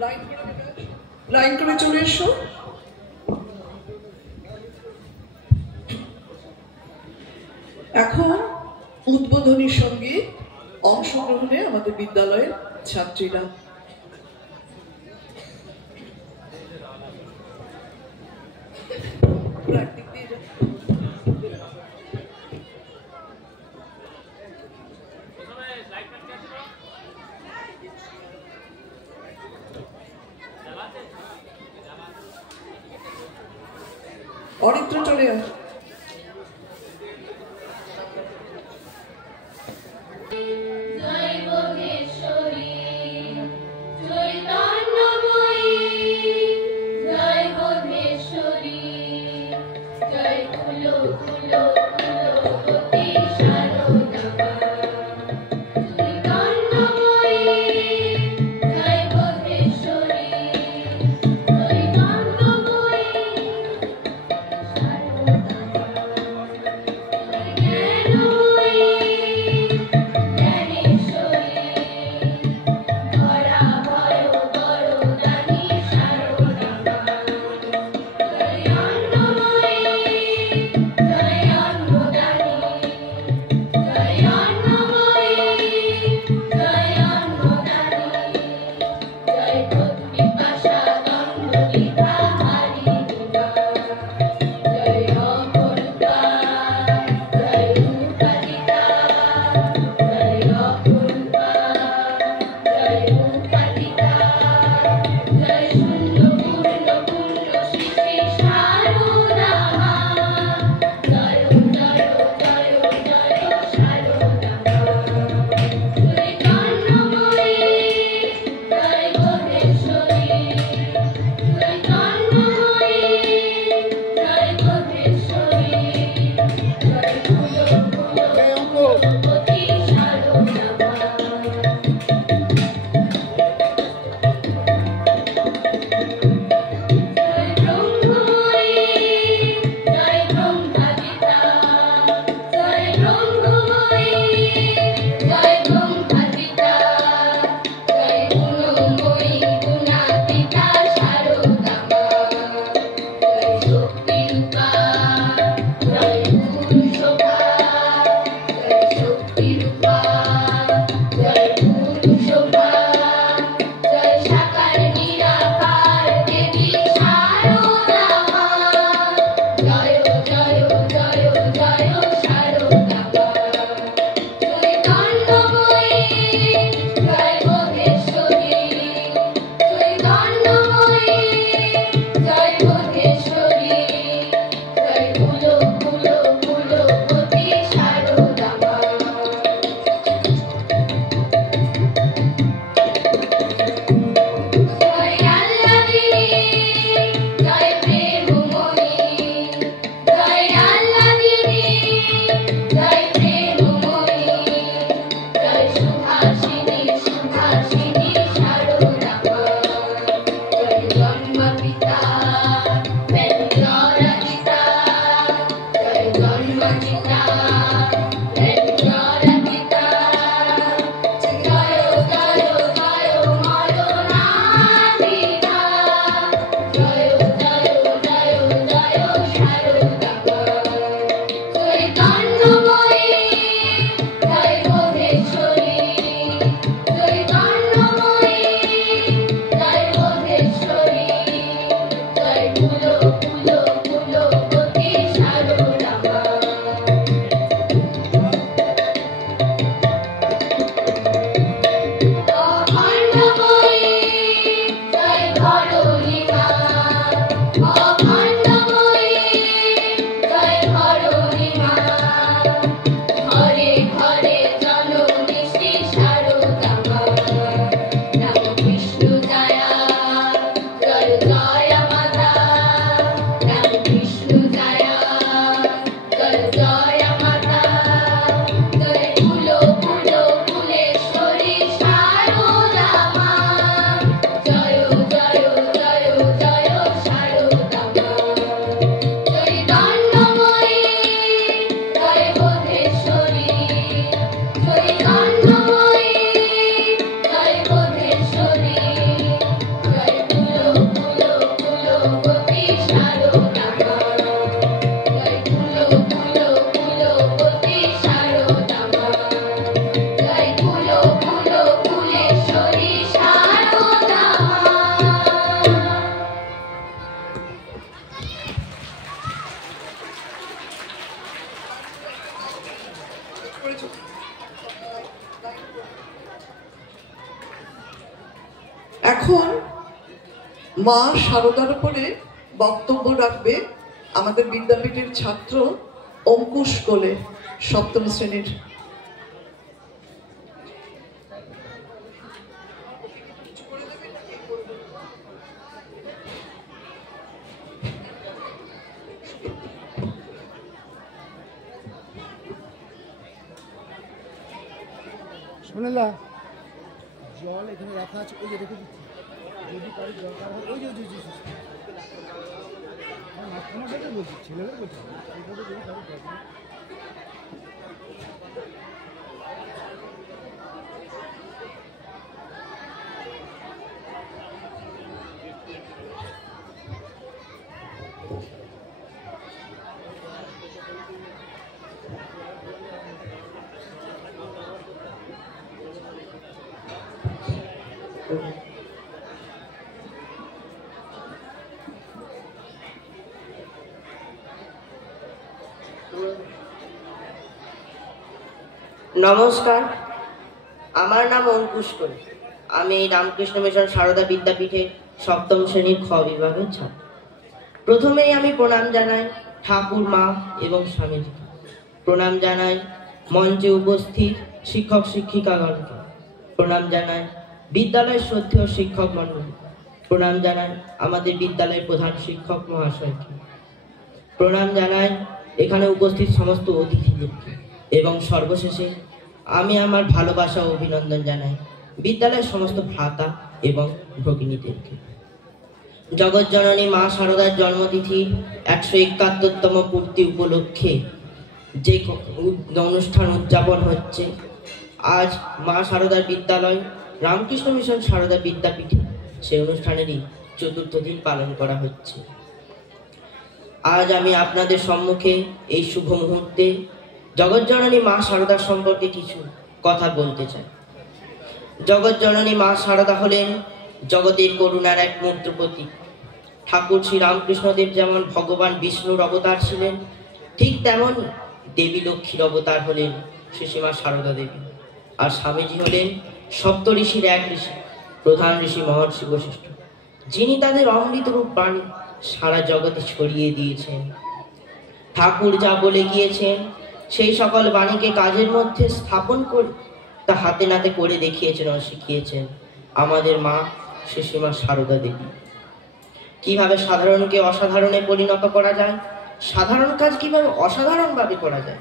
Line করে চলে এসো। এখন উদ্বোধনী সঙ্গীত অংশগ্রহণে আমাদের বিদ্যালয়ের ছাত্রীরা। অনেকটা চলে আস। এখন মা শারদার উপরে বক্তব্য রাখবে আমাদের বিদ্যাপীঠের ছাত্র অঙ্কুশ কোলে, সপ্তম শ্রেণীর। শোনেলা, জল এখানে রাখা আছে, ওই যে রেখে দিচ্ছি, যদি কারোর দরকার হয় ওই যে আমার সাথে বলছি, ছেলেরা বলছি এইভাবে যদি কারোর দরকার। নমস্কার, আমার নাম অঙ্কুশ কোলে। আমি রামকৃষ্ণ মিশন সারদা বিদ্যাপীঠের সপ্তম শ্রেণীর খ বিভাগের ছাত্র। প্রথমেই আমি প্রণাম জানাই ঠাকুর মা এবং স্বামীজিকে। প্রণাম জানাই মঞ্চে উপস্থিত শিক্ষক শিক্ষিকাগণকে। প্রণাম জানাই বিদ্যালয়ের শ্রদ্ধেয় শিক্ষক মণ্ডলী। প্রণাম জানাই আমাদের বিদ্যালয়ের প্রধান শিক্ষক মহাশয়কে। প্রণাম জানাই এখানে উপস্থিত সমস্ত অতিথিদেরকে। এবং সর্বশেষে আমি আমার ভালোবাসা ও অভিনন্দন জানাই বিদ্যালয়ের সমস্ত ভ্রাতা এবং ভগিনীদেরকে। জগৎজননী মা শারদার জন্মতিথি 171তম পূর্তি উপলক্ষে যে অনুষ্ঠান উদযাপন হচ্ছে, আজ মা শারদার বিদ্যালয় রামকৃষ্ণ মিশন সারদা বিদ্যাপীঠে সেই অনুষ্ঠানেরই 4র্থ দিন পালন করা হচ্ছে। আজ আমি আপনাদের সম্মুখে এই শুভ মুহূর্তে জগৎজননী মা শারদার সম্পর্কে কিছু কথা বলতে চাই। জগৎজননী মা শারদা হলেন জগতের করুণার এক মূর্ত প্রতীক। ঠাকুর শ্রী রামকৃষ্ণদেব যেমন ভগবান বিষ্ণুর অবতার ছিলেন, ঠিক তেমন দেবী লক্ষ্মীর অবতার হলেন শ্রীমা শারদা দেবী। আর স্বামীজি হলেন সপ্ত ঋষির এক ঋষি, প্রধান ঋষি মহর্ষি বশিষ্ঠ, যিনি তাদের অমৃতরূপ বাণী সারা জগতে ছড়িয়ে দিয়েছেন। ঠাকুর যা বলে গিয়েছেন সেই সকল বাণীকে কাজের মধ্যে স্থাপন করে তা হাতে নাতে করে দেখিয়েছেন ও শিখিয়েছেন আমাদের মা শ্রীমা শারদা দেবী। কিভাবে সাধারণকে অসাধারণে পরিণত করা যায়, সাধারণ কাজ কিভাবে অসাধারণভাবে করা যায়,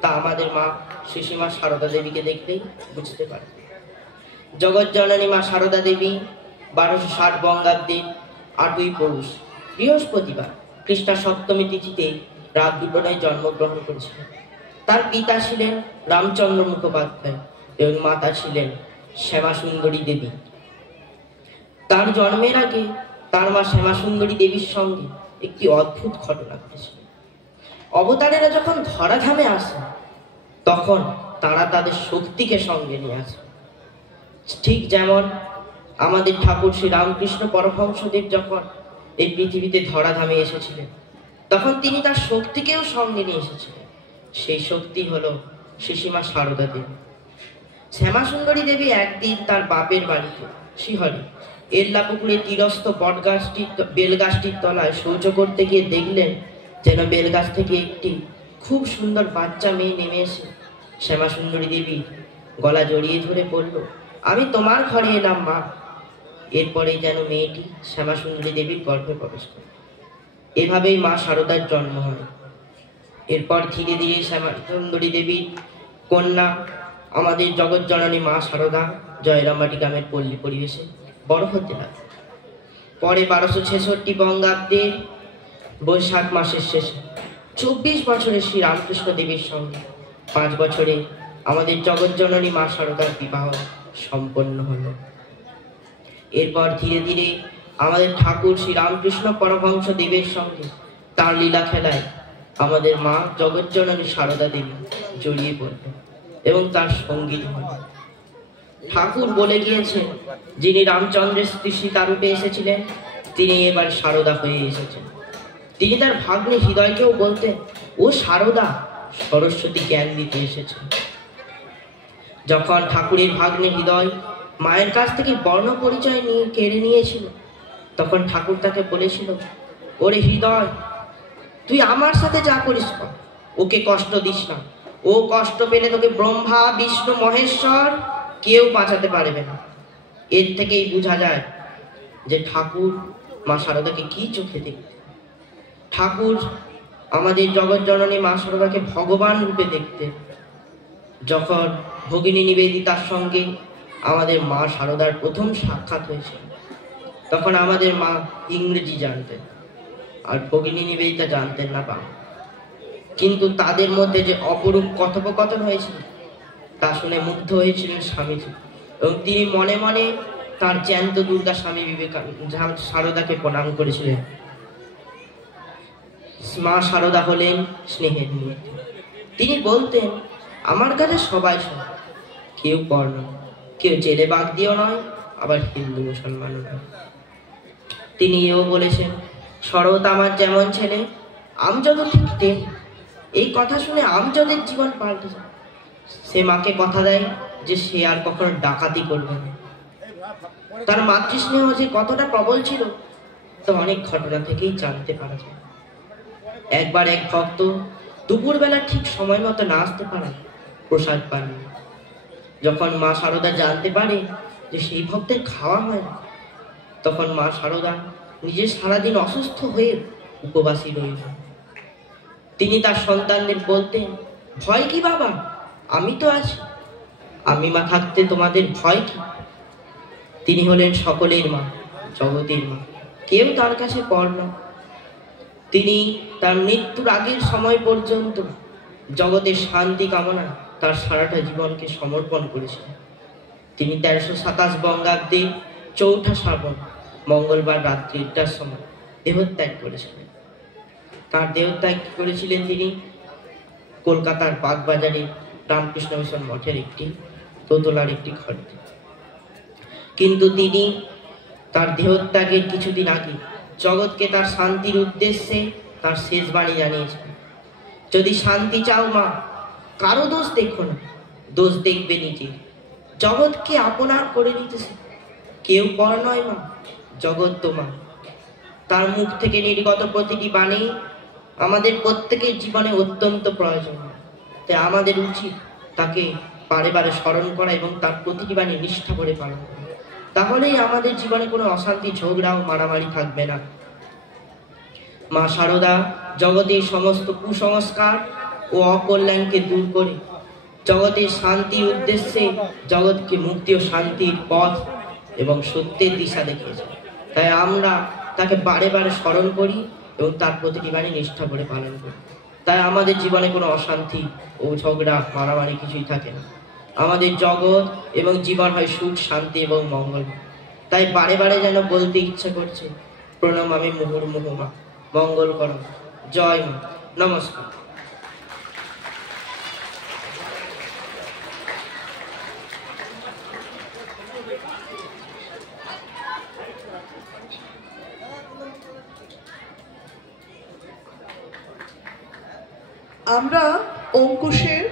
তা আমাদের মা শ্রীমা শারদা দেবীকে দেখলেই বুঝতে পারে। জগৎজননী মা শারদা দেবী 1260 বঙ্গাব্দে 8ই পৌষ বৃহস্পতিবার কৃষ্ণা সপ্তমী তিথিতে রাত 2টায় জন্মগ্রহণ করেছিলেন। তার পিতা ছিলেন রামচন্দ্র মুখোপাধ্যায় এবং মাতা ছিলেন শ্যামা সুন্দরী দেবী। তার জন্মের আগে তার মা শ্যামা সুন্দরী দেবীর সঙ্গে একটি অদ্ভুত ঘটনা ঘটেছিল। অবতারেরা যখন ধরাধামে আসে তখন তারা তাদের শক্তিকে সঙ্গে নিয়ে আসে। ঠিক যেমন আমাদের ঠাকুর শ্রী রামকৃষ্ণ পরমহংসদেব যখন এই পৃথিবীতে ধরাধামে এসেছিলেন, তখন তিনি তার শক্তিকেও সঙ্গে নিয়ে এসেছিলেন। সেই শক্তি হলো শ্রীমা শারদা দেবী। শ্যামা সুন্দরী দেবী একদিন তার বাপের বাড়িতে শিহরে এল্লাপুকুরে তীরস্থ বেলগাছটির তলায় শৌচ করতে গিয়ে দেখলেন যেন বেলগাছ থেকে একটি খুব সুন্দর বাচ্চা মেয়ে নেমে এসে শ্যামা সুন্দরী দেবী গলা জড়িয়ে ধরে বলল, আমি তোমার ঘরে এলাম মা। এরপরেই যেন মেয়েটি শ্যামা সুন্দরী দেবীর গর্ভে প্রবেশ করে। এভাবেই মা শারদার জন্ম হয়। এরপর ধীরে ধীরে শ্যামা সুন্দরী দেবীর কন্যা আমাদের জগৎজননী মা শারদা জয়রামবাটি গ্রামের পল্লী পরিবেশে বড় হতে লাগে। পরে 1266 বঙ্গাব্দের বৈশাখ মাসের শেষে 24 বছরের শ্রী রামকৃষ্ণ দেবীর সঙ্গে 5 বছরে আমাদের জগৎজননী মা শারদার বিবাহ সম্পন্ন হল। এরপর ধীরে ধীরে আমাদের ঠাকুর শ্রী রামকৃষ্ণ পরমহংস দেবের সঙ্গে তার লীলা খেলায় আমাদের মা জগৎজননী শারদা দেবী জড়িয়ে পড়লেন এবং তার সঙ্গী হলেন। ঠাকুর বলে গিয়েছেন, যিনি রামচন্দ্রের স্ত্রী সীতারূপে এসেছিলেন তিনি এবার শারদা হয়ে এসেছেন। তিনি তার ভাগ্নে হৃদয়কেও বলতেন, ও শারদা, সরস্বতী জ্ঞান দিতে এসেছেন। যখন ঠাকুরের ভাগ্নে হৃদয় মায়ের কাছ থেকে বর্ণ পরিচয় নিয়ে কেড়ে নিয়েছিল, তখন ঠাকুর তাকে বলেছিল, ওরে হৃদয়, তুই আমার সাথে যা করিস কর, ওকে কষ্ট দিস না। ও কষ্ট পেলে তোকে ব্রহ্মা, বিষ্ণু, মহেশ্বর কেউ বাঁচাতে পারবে না। এর থেকেই বোঝা যায় যে ঠাকুর মা শারদাকে কি চোখে দেখতে। ঠাকুর আমাদের জগৎ জননী মা শারদাকে ভগবান রূপে দেখতে। যখন ভগিনী নিবেদিতার সঙ্গে আমাদের মা শারদার প্রথম সাক্ষাৎ হয়েছিল, তখন আমাদের মা ইংরেজি জানতেন আর ভগিনী নিবেদিতা জানতেন না বাংলা। কিন্তু তাদের মধ্যে যে অপরূপ কথোপকথন হয়েছিল তা শুনে মুগ্ধ হয়েছিলেন স্বামীজি, এবং তিনি মনে মনে তার জ্যান্ত দুর্গা স্বামী বিবেকানন্দ শারদাকে প্রণাম করেছিলেন। মা শারদা হলেন স্নেহের মূর্তি। তিনি বলতেন, আমার কাছে সবাই সমান, কেউ পর নয়, কেউ জেলে বাগ দিয়েও নয়, আবার হিন্দু মুসলমানও নয়। তিনি এও বলেছেন, শরৎ আমার যেমন ছেলে, আমজদ ঠিক তেমনি। এই কথা শুনে আমজদের জীবন পাল্টে যায়। সে মাকে কথা দেয় যে সে আর কখনো ডাকাতি করবে না। তার মাতৃস্নেহ যে কতটা প্রবল ছিল তা অনেক ঘটনা থেকেই জানতে পারা যায়। একবার এক ভক্ত দুপুরবেলা ঠিক সময় মতো না আসতে পারে, প্রসাদ পাননি। যখন মা শারদা জানতে পারে যে সেই ভক্তের খাওয়া হয় না, তখন মা শারদা নিজে সারাদিন অসুস্থ হয়ে উপবাসী রইল। তিনি তার সন্তানদের বলতেন, ভয় কি বাবা, আমি তো আছি, আমি মা থাকতে তোমাদের ভয় কি? তিনি হলেন সকলের মা, জগতের মা, কেউ তার কাছে পর না। তিনি তার মৃত্যুর আগের সময় পর্যন্ত জগতের শান্তি কামনা তার সারাটা জীবনকে সমর্পণ করেছিলেন। তিনি 1327 বঙ্গাব্দে 4 শ্রাবণ মঙ্গলবার রাত্রি 1টার সময় দেহত্যাগ করেছিলেন। তার দেহত্যাগ করেছিলেন তিনি কলকাতার বাগবাজারে রামকৃষ্ণ মিশন মঠের একটি দোতলার একটি ঘরে। কিন্তু তিনি তার দেহত্যাগের কিছুদিন আগে জগৎকে তার শান্তির উদ্দেশ্যে তার শেষ বাণী জানিয়েছেন, যদি শান্তি চাও মা, কারো দোষ দেখো না, দোষ দেখবে নিজে। জগৎকে আপনার করে নিতেছে, কেউ পর নয় মা, জগৎ তোমার। তার মুখ থেকে নির্গত প্রতিটি বাণী আমাদের প্রত্যেকের জীবনে অত্যন্ত প্রয়োজন। তাই আমাদের উচিত তাকে বারে বারে স্মরণ করা এবং তার প্রতিটি বাণী নিষ্ঠা করে পালন করা। তাহলেই আমাদের জীবনে কোনো অশান্তি, ঝগড়া ও মারামারি থাকবে না। মা শারদা জগতের সমস্ত কুসংস্কার ও অকল্যাণকে দূর করে জগতের শান্তির উদ্দেশ্যে জগৎকে মুক্তি ও শান্তির পথ এবং সত্যের দিশা দেখিয়েছে। তাই আমরা তাকে বারে বারে স্মরণ করি এবং তার প্রতিটি বাণী নিষ্ঠা করে পালন করি। তাই আমাদের জীবনে কোনো অশান্তি ও ঝগড়া মারামারি কিছুই থাকে না। আমাদের জগৎ এবং জীবন হয় সুখ, শান্তি এবং মঙ্গল। তাই বারে বারে যেন বলতে ইচ্ছা করছে, প্রণাম আমি মুহুর্মুহু মা, মঙ্গল করো, জয় মা, নমস্কার। আমরা অঙ্কুশের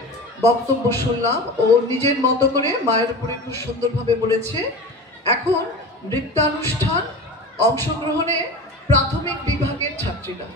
বক্তব্য শুনলাম, ও নিজের মতো করে মায়ের উপরে খুব সুন্দরভাবে বলেছে। এখন নৃত্যানুষ্ঠান অংশগ্রহণে প্রাথমিক বিভাগের ছাত্রীরা।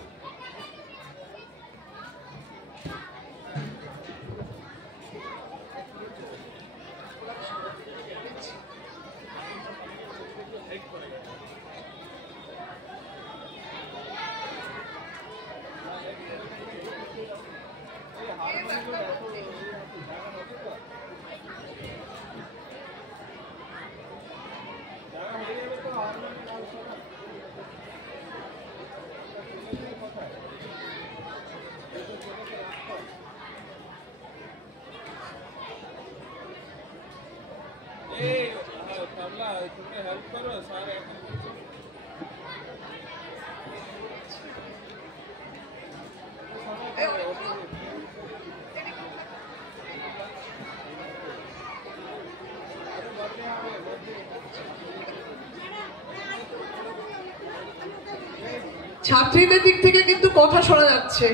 ছাত্রীদের দিক থেকে কিন্তু কথা শোনা যাচ্ছে,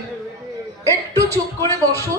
একটু চুপ করে বসো।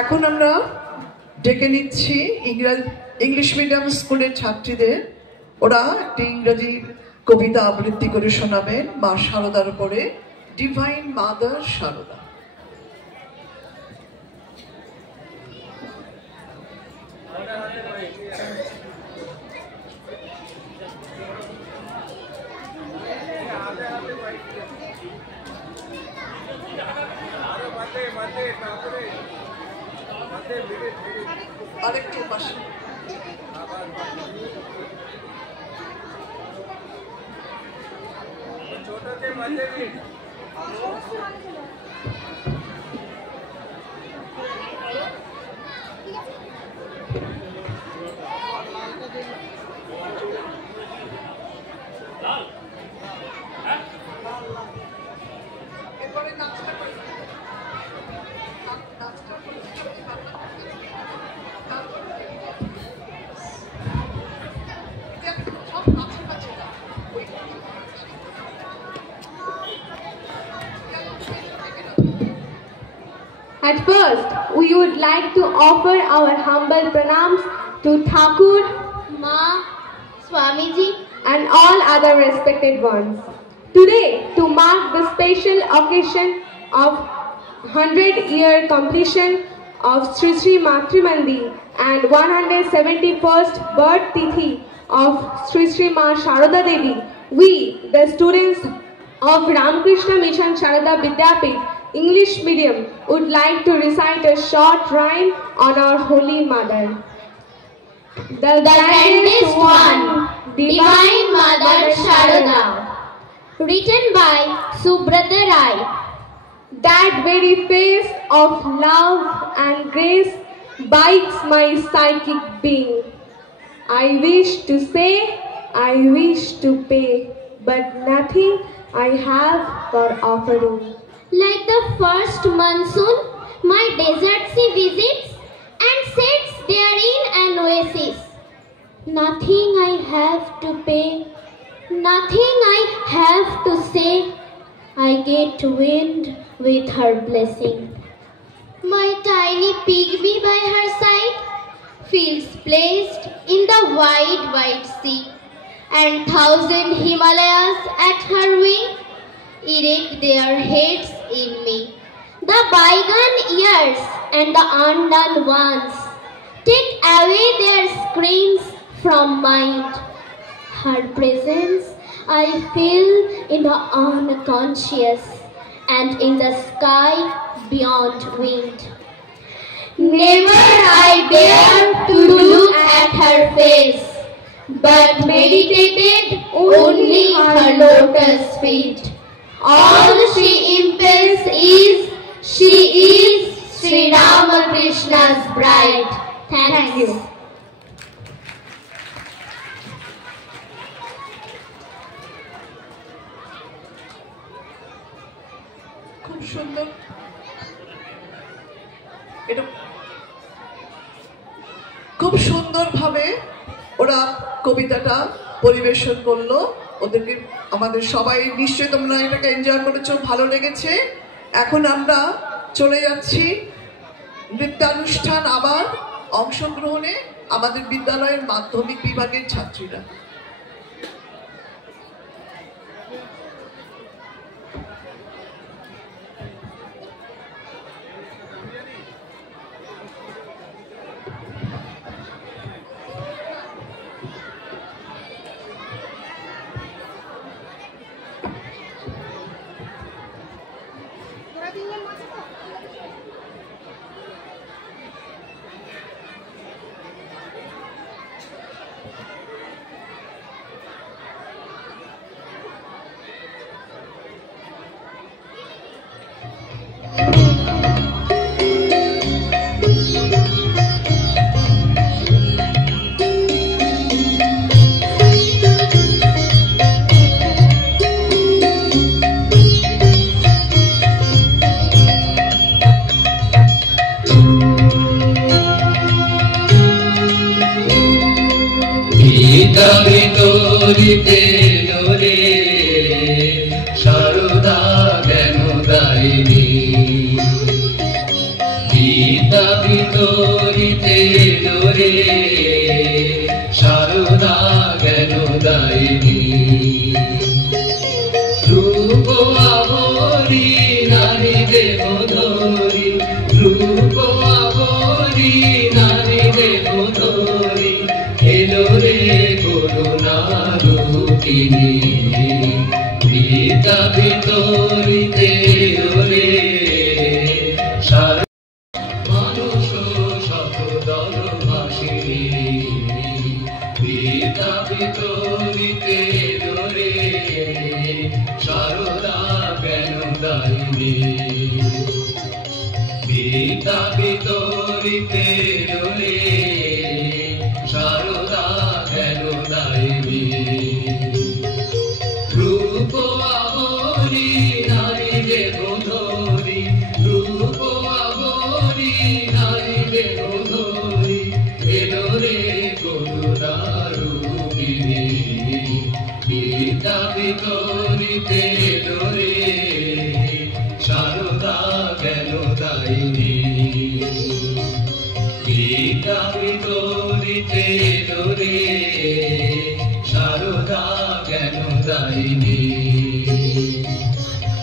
এখন আমরা ডেকে নিচ্ছি ইংলিশ মিডিয়াম স্কুলের ছাত্রীদের। ওরা একটি ইংরেজি কবিতা আবৃত্তি করে শোনাবেন মা শারদার উপরে, ডিভাইন মাদার শারদা। আরেকটু পাশে এরপরে নাচটা করে At first, we would like to offer our humble pranams to Thakur, Ma, Swamiji and all other respected ones. Today, to mark the special occasion of 100-year completion of Sri Sri Matrimandi and 171st birth tithi of Sri Sri Ma Sharada Devi, we, the students of Ramakrishna Mission Sharada Vidyapith English medium, would like to recite a short rhyme on our Holy Mother. The grandest one, Divine Mother Sharada, written by Subrata Rai. That very face of love and grace bites my psychic being. I wish to say, I wish to pay, but nothing I have for offering. Like the first monsoon, my desert she visits and sets therein an oasis. Nothing I have to pay, nothing I have to say, I get wind with her blessing. My tiny pygmy by her side feels placed in the wide, wide sea, and 1,000 Himalayas at her wing erect their heads in me. The bygone years and the undone ones take away their screams from mind. Her presence I feel in the unconscious and in the sky beyond wind. Never I dare to look at her face, but meditated only her lotus feet. All she impels is, she is Sri Ramakrishna's bride. Thank you. খুব সুন্দর, এটা খুব সুন্দরভাবে ওরা কবিতাটা পরিবেশন করলো। ওদেরকে আমাদের সবাই নিশ্চয়ই তোমরা এটাকে এনজয় করেছো, ভালো লেগেছে। এখন আমরা চলে যাচ্ছি নৃত্যানুষ্ঠান আবার অংশগ্রহণে আমাদের বিদ্যালয়ের মাধ্যমিক বিভাগের ছাত্রীরা। ভিতরিতে ডোরে শারদা কেন গাইনি গীতা রূপ আবরি নারী দেবধরি এলো রে করুণা রূপিণী পিতা ভিতরিতে রে সারা মানুষ সকদল ভাসিনী পিতা ভিতরিতে রে সারদা জ্ঞান দায়িনী পিতা ভিতরিতে রে সারদা জ্ঞান দায়িনী রূপ আবরি নারী দেবধরি রূপ আবরি নারী দেবধরি এলো রে করুণা রূপিণী পিতা ভিতরিতে রে সারদা জ্ঞান দায়িনী পিতা ভিতরিতে রে সারদা জ্ঞান দায়িনী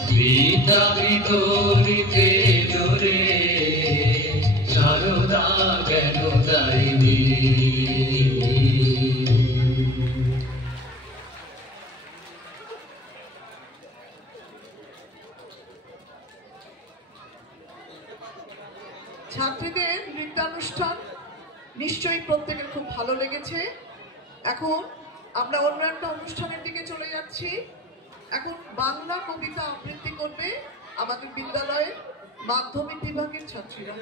পিতা ভিতরিতে রে সারদা জ্ঞান দায়িনী। ছাত্রীদের নৃত্যানুষ্ঠান নিশ্চয়ই প্রত্যেকের খুব ভালো লেগেছে। এখন আমরা অন্য একটা অনুষ্ঠানের দিকে চলে যাচ্ছি। এখন বাংলা কবিতা আবৃত্তি করবে আমাদের বিদ্যালয়ের মাধ্যমিক বিভাগের ছাত্রীরা।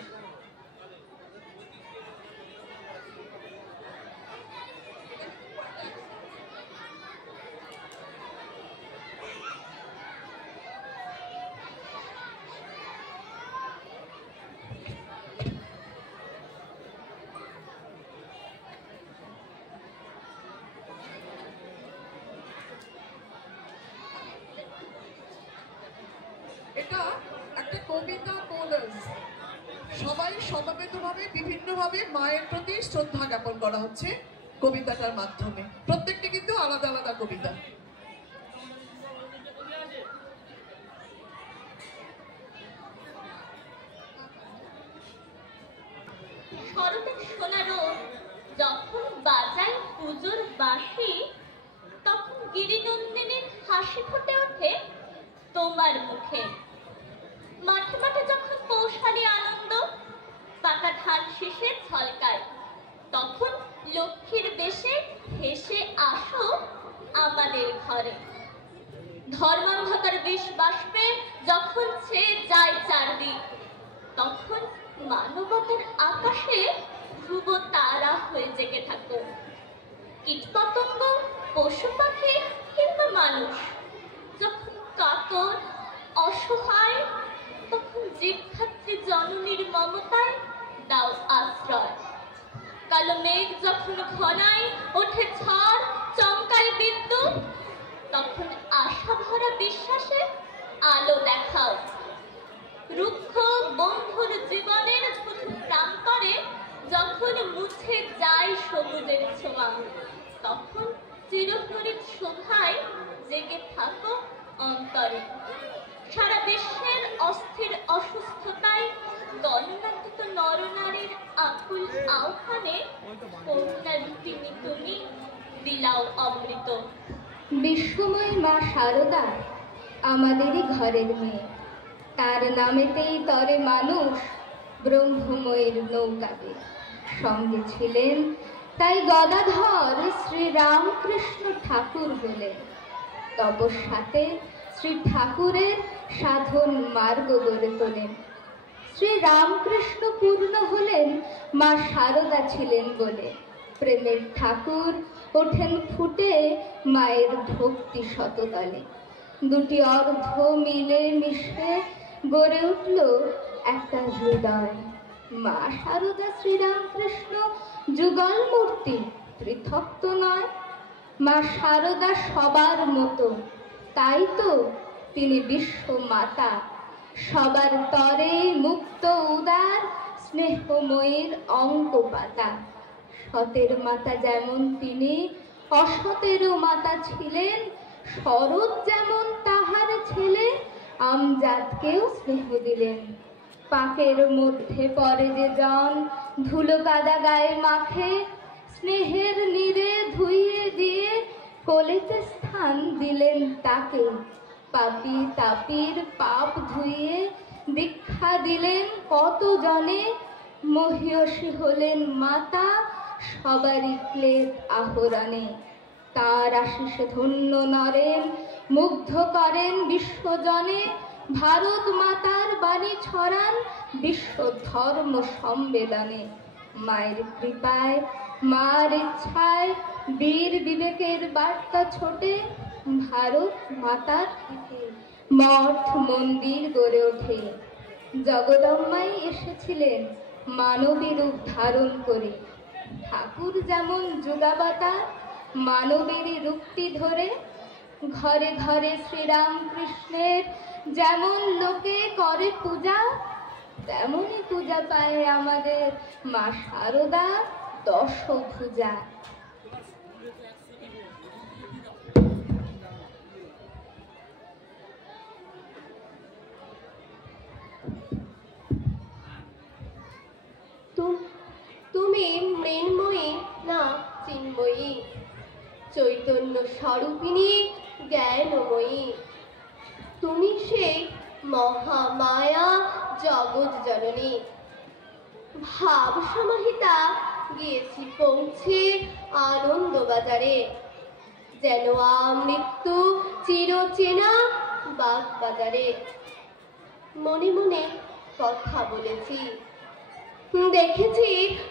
এটা একটা কবিতা কোলাজ। সবাই সমবেতভাবে বিভিন্নভাবে মায়ের প্রতি শ্রদ্ধা জ্ঞাপন করা হচ্ছে কবিতাটার মাধ্যমে। প্রত্যেকটি কিন্তু আলাদা আলাদা কবিতা। শরতের সোনারো যখন বাজায় পুজোর বাঁশি, তখন গিরিনন্দিনীর হাসি ফুটে ওঠে তোমার মুখে। মাঠে মাঠে যখন পৌষালি আনন্দ পাকা ধান শীষে ঝলকায়, তখন লক্ষ্মীর বেশে হেসে আসো আমাদের ঘরে। ধর্মান্ধতার বিষ বাষ্পে যখন ছেয়ে যায় চারদিক, তখন মানবতার আকাশে ধ্রুব তারা হয়ে জেগে থাকো। কীটপতঙ্গ, পশু পাখি কিংবা মানুষ যখন কাতর অসহায়, তখন জীবধাত্রী জননীর মমতায় দাও আশ্রয়। কালো মেঘ যখন ঘনায় ওঠে ঝড় চমকায় বিদ্যুৎ, তখন আশা ভরা বিশ্বাসে আলো দেখাও। রুক্ষ বন্ধুর জীবনের শুধু প্রান্তরে যখন মুছে যায় সবুজের ছোঁয়া, তখন চিরহরিত শোভায় জেগে থাকো অন্তরে। সারা বিশ্বের অস্থির অসুস্থতায় গণনান্বিত নরনারীর আকুল আহ্বানে করুণা রূপিণী তুমি দিলাও অমৃত। বিশ্বময় মা শারদা আমাদেরই ঘরের মেয়ে, তার নামেতেই তরে মানুষ ব্রহ্মময়ের নৌকাবে। সঙ্গে ছিলেন তাই গদাধর শ্রী রামকৃষ্ণ ঠাকুর হলেন। তপস্যাতে শ্রী ঠাকুরের সাধন মার্গ গড়ে তোলেন। শ্রী রামকৃষ্ণ পূর্ণ হলেন মা শারদা ছিলেন বলে। প্রেমের ঠাকুর ওঠেন ফুটে মায়ের ভক্তি শততলে। দুটি অর্ধ মিলে মিশে গড়ে উঠল একটা হৃদয়। মা শারদা শ্রীরামকৃষ্ণ যুগল মূর্তি, পৃথক তো নয়। মা শারদা সবার মতো, তাই তো তিনি বিশ্ব মাতা। সবার তরে মুক্ত উদার স্নেহময়ীর অঙ্ক পাতা। সতের মাতা যেমন তিনি, অসতেরও মাতা ছিলেন। শরৎ যেমন তাহার ছেলে, আমজাদকেও স্নেহ দিলেন। পাকের মধ্যে পড়ে যে জন, ধুলো কাদা গায়ে মাখে, স্নেহের নীরে ধুইয়ে দিয়ে কোলেতে স্থান দিলেন তাকে। পাপী তাপির পাপ ধুইয়ে দীক্ষা দিলেন কত জনে, মহিয়সী হলেন মাতা সবারই ক্লেদ আহরণে। তার আশিসে ধন্য নরেন, মুগ্ধ করেন বিশ্বজনে, ভারত মাতার বাণী ছড়ান বিশ্ব ধর্ম সম্মেলনে। মায়ের কৃপায় মার ইচ্ছায় বীর বিবেকের বার্তা ছোটে, ভারত মাতার থেকে মঠ মন্দির গড়ে ওঠে। জগদম্মাই এসেছিলেন মানবী রূপ ধারণ করে, ঠাকুর যেমন যুগাবতার মানবেরই রূপটি ধরে। ঘরে ঘরে শ্রীরামকৃষ্ণের যেমন লোকে করে পূজা, তেমনই পূজা পায় আমাদের মা শারদা দশভুজা। তুমি মৃন্ময়ী না চিন্ময়ী, চৈতন্য স্বরূপিণী জ্ঞানময়ী। তুমি সেই মহামায়া জগৎ জননী। ভাব সমাহিতা গিয়েছি পৌঁছে আনন্দ বাজারে, যেন মৃত্যু চিরচেনা বাগ বাজারে। মনে মনে কথা বলেছি, দেখেছি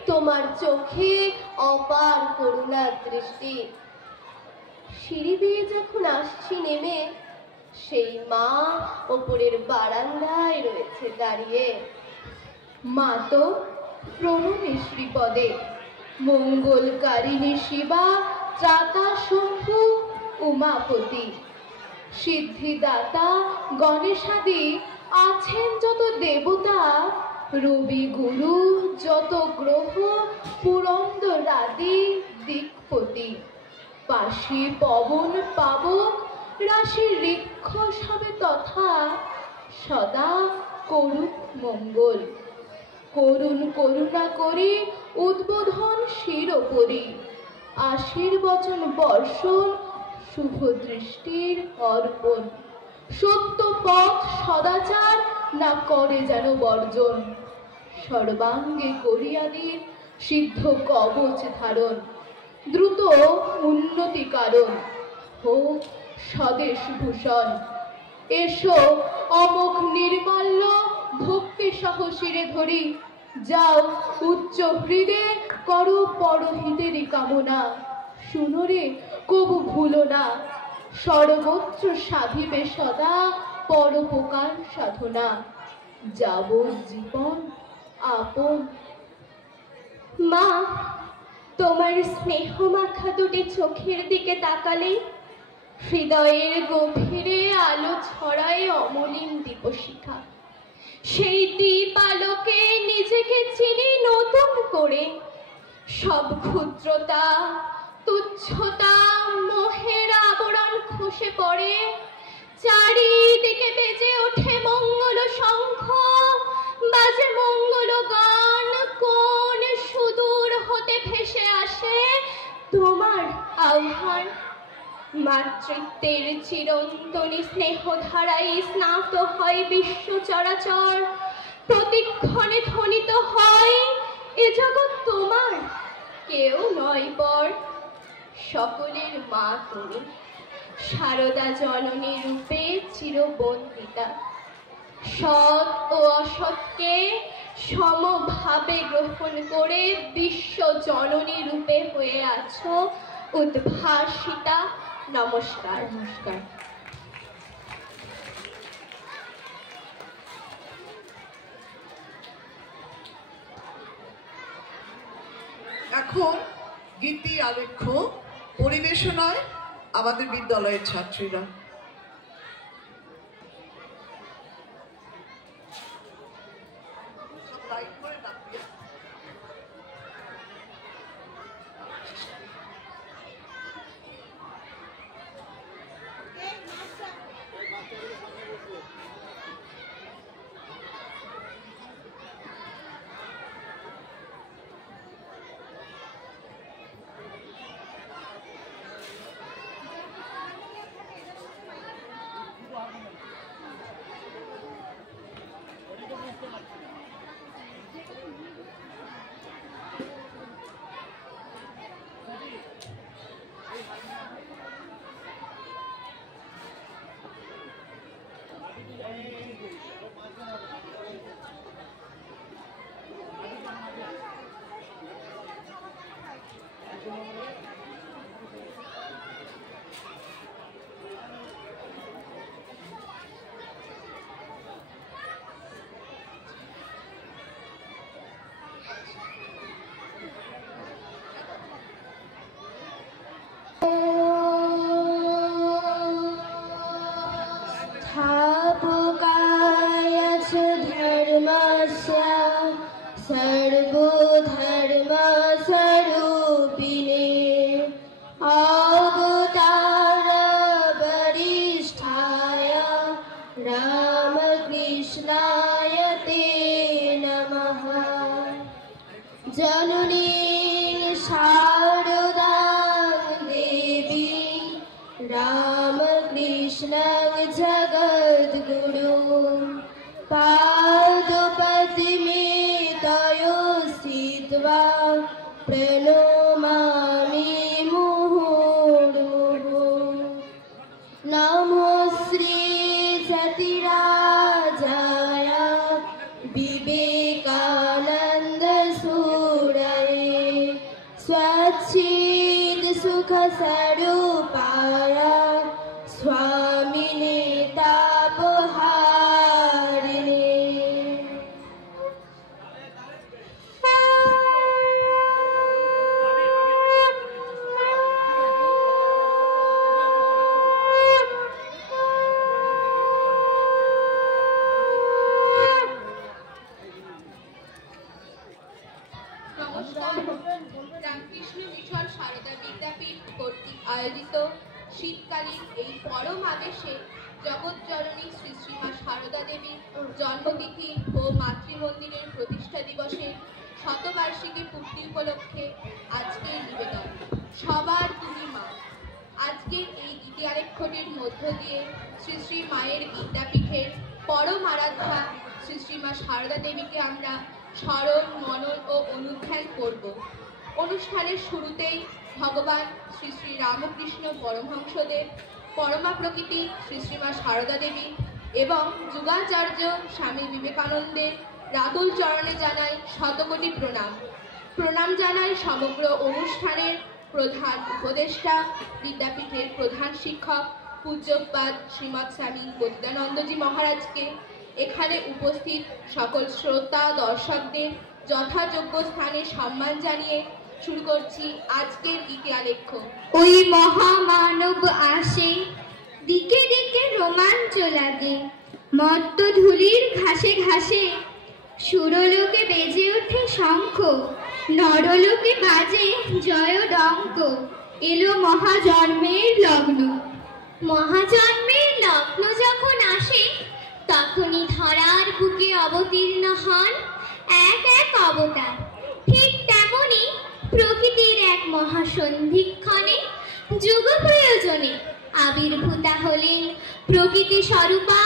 তোমার চোখে অপার করুণার দৃষ্টি। সিঁড়ি বেয়ে যখন আসছি নেমে, সেই মা ওপরের বারান্দায় রয়েছে দাঁড়িয়ে। মা তো প্রণমে শ্রীপদে, মঙ্গলকারিণী শিবা, ত্রাতা শম্ভু উমাপতি। সিদ্ধিদাতা গণেশাদি আছেন যত দেবতা, রবি গুরু যত গ্রহ, পুরন্দরাদি দিকপতি। পাশে পবন পাবক রাশি ঋক্ষ সবে তথা, সদা করুক মঙ্গল। করুণ করুণা করি উদ্বোধন শিরোপরি, আশীর্বচন বর্ষণ শুভ দৃষ্টির অর্পণ। সত্য পথ সদাচার না করে যেন বর্জন, সর্বাঙ্গে করিয়াদির সিদ্ধ কবচ ধারণ। দ্রুত উন্নতি কারণ হোক স্বদেশ ভূষণ। এসো অমোঘ নির্মল্য ভক্তি সহ শিরে ধরি, যাও উচ্চ হৃদে করো পরহিতেরই কামনা। শুনো রে কবু ভুলো না, সর্বত্র সাধিবে সদা পরোপকার সাধনা। যাব জীবন আপন। মা, তোমার স্নেহ মাখা দুটি চোখের দিকে তাকালে হৃদয়ের গভীরে আলো ছড়ায় অমলিন দীপশিখা। সেই দীপ আলোকে নিজেকে চিনি নতুন করে। সব ক্ষুদ্রতা তুচ্ছতা মোহের আবরণ খসে পড়ে, চারিদিকে বেজে ওঠে মঙ্গল শঙ্খ, বাজে মঙ্গল গান। কোন সুদূর হতে ভেসে আসে তোমার আহ্বান। মাতৃত্বের চিরন্তনী স্নেহধারায় স্নাত হয় বিশ্ব চরাচর, প্রতিক্ষণে ধ্বনিত হয় এ জগৎ তোমার, কেউ নয় পর। সকলের মা তুমি, শারদা জননী রূপে চিরবন্দিতা। সৎ ও অসৎকে সমভাবে গ্রহণ করে বিশ্ব জননী রূপে হয়ে আছো উদ্ভাসিতা। নমস্কার। নমস্কার। এখন গীতি আলেখ্য পরিবেশনায় আমাদের বিদ্যালয়ের ছাত্রীরা। सर्वधर्म स्वरूपिणे अवतार वरिष्ठाय रामकृष्णाय ते नमः। जननी शारदां देवी रामकृष्णं जगद्गुरुं पादपद्मे तयोः स्थित्वा प्रणमामि मुहुर्मुहुः। नमो श्री सतिराजाय विवेकानन्द सूरये स्वच्छिद सुख स्वरूपाय स्वामिने तापहारिणे। রামকৃষ্ণ মিশন সারদা বিদ্যাপীঠ কর্তৃক আয়োজিত শীতকালীন এই পরম আবেশে জগৎজননী শ্রী শ্রীমা সারদা দেবীর জন্মতিথি ও মাতৃমন্দিরের প্রতিষ্ঠা দিবসের শতবার্ষিকী পূর্তি উপলক্ষে আজকের নিবেদন সবার তুমি মা। আজকের এই গীতি আলেখ্যটির মধ্য দিয়ে শ্রী শ্রী মায়ের বিদ্যাপীঠের পরম আরাধ্যা শ্রী শ্রীমা সারদা দেবীকে আমরা স্মরণ মনন ও অনুধ্যান করব। অনুষ্ঠানের শুরুতেই ভগবান শ্রী শ্রী রামকৃষ্ণ পরমহংসদেব, পরমা প্রকৃতি শ্রী শ্রীমা সারদা দেবী এবং যুগাচার্য স্বামী বিবেকানন্দের রাতুল চরণে জানাই শতকোটি প্রণাম। প্রণাম জানাই সমগ্র অনুষ্ঠানের প্রধান উপদেষ্টা বিদ্যাপীঠের প্রধান শিক্ষক পূজ্যপাদ শ্রীমৎ স্বামী গদিতানন্দজি মহারাজকে, এখানে উপস্থিত সকল শ্রোতা দর্শকদের যথাযোগ্য স্থানে সম্মান জানিয়ে শুরু করছি আজকের গীতি আলেখ্য। ওই মহামানব আসে, দিকে দিকে রোমাঞ্চ লাগে, মত্ত ধুলির ঘাসে ঘাসে সুরলোকে বেজে ওঠে শঙ্খ, নরলোকে বাজে জয় ডঙ্ক। এলো মহাজন্মের লগ্ন। মহাজন্মের লগ্ন যখন আসে, তখনই ধরার বুকে অবতীর্ণ হন এক এক অবতার। ঠিক তেমনি প্রকৃতির এক মহাসন্ধিক্ষণে যুগ প্রয়োজনে আবির্ভূতা হলেন প্রকৃতি স্বরূপা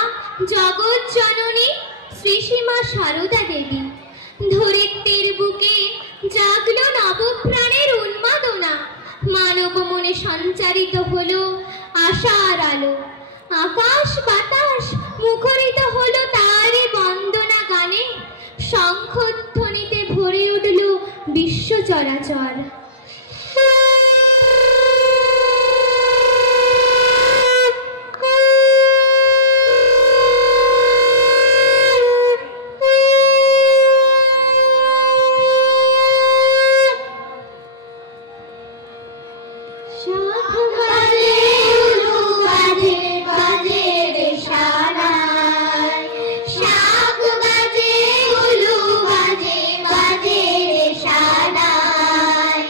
জগৎ জননী শ্রী শ্রীমা সারদা দেবী। ধরিত্রীর বুকে জাগলো নবপ্রাণের উন্মাদনা, মানব মনে সঞ্চারিত হলো আশার আলো। আকাশ বাতাস মুখরিত হলো তারে বন্দনা গানে, শঙ্খধ্বনিতে ভরে উঠল বিশ্ব চরাচর। বাজে রে সানায়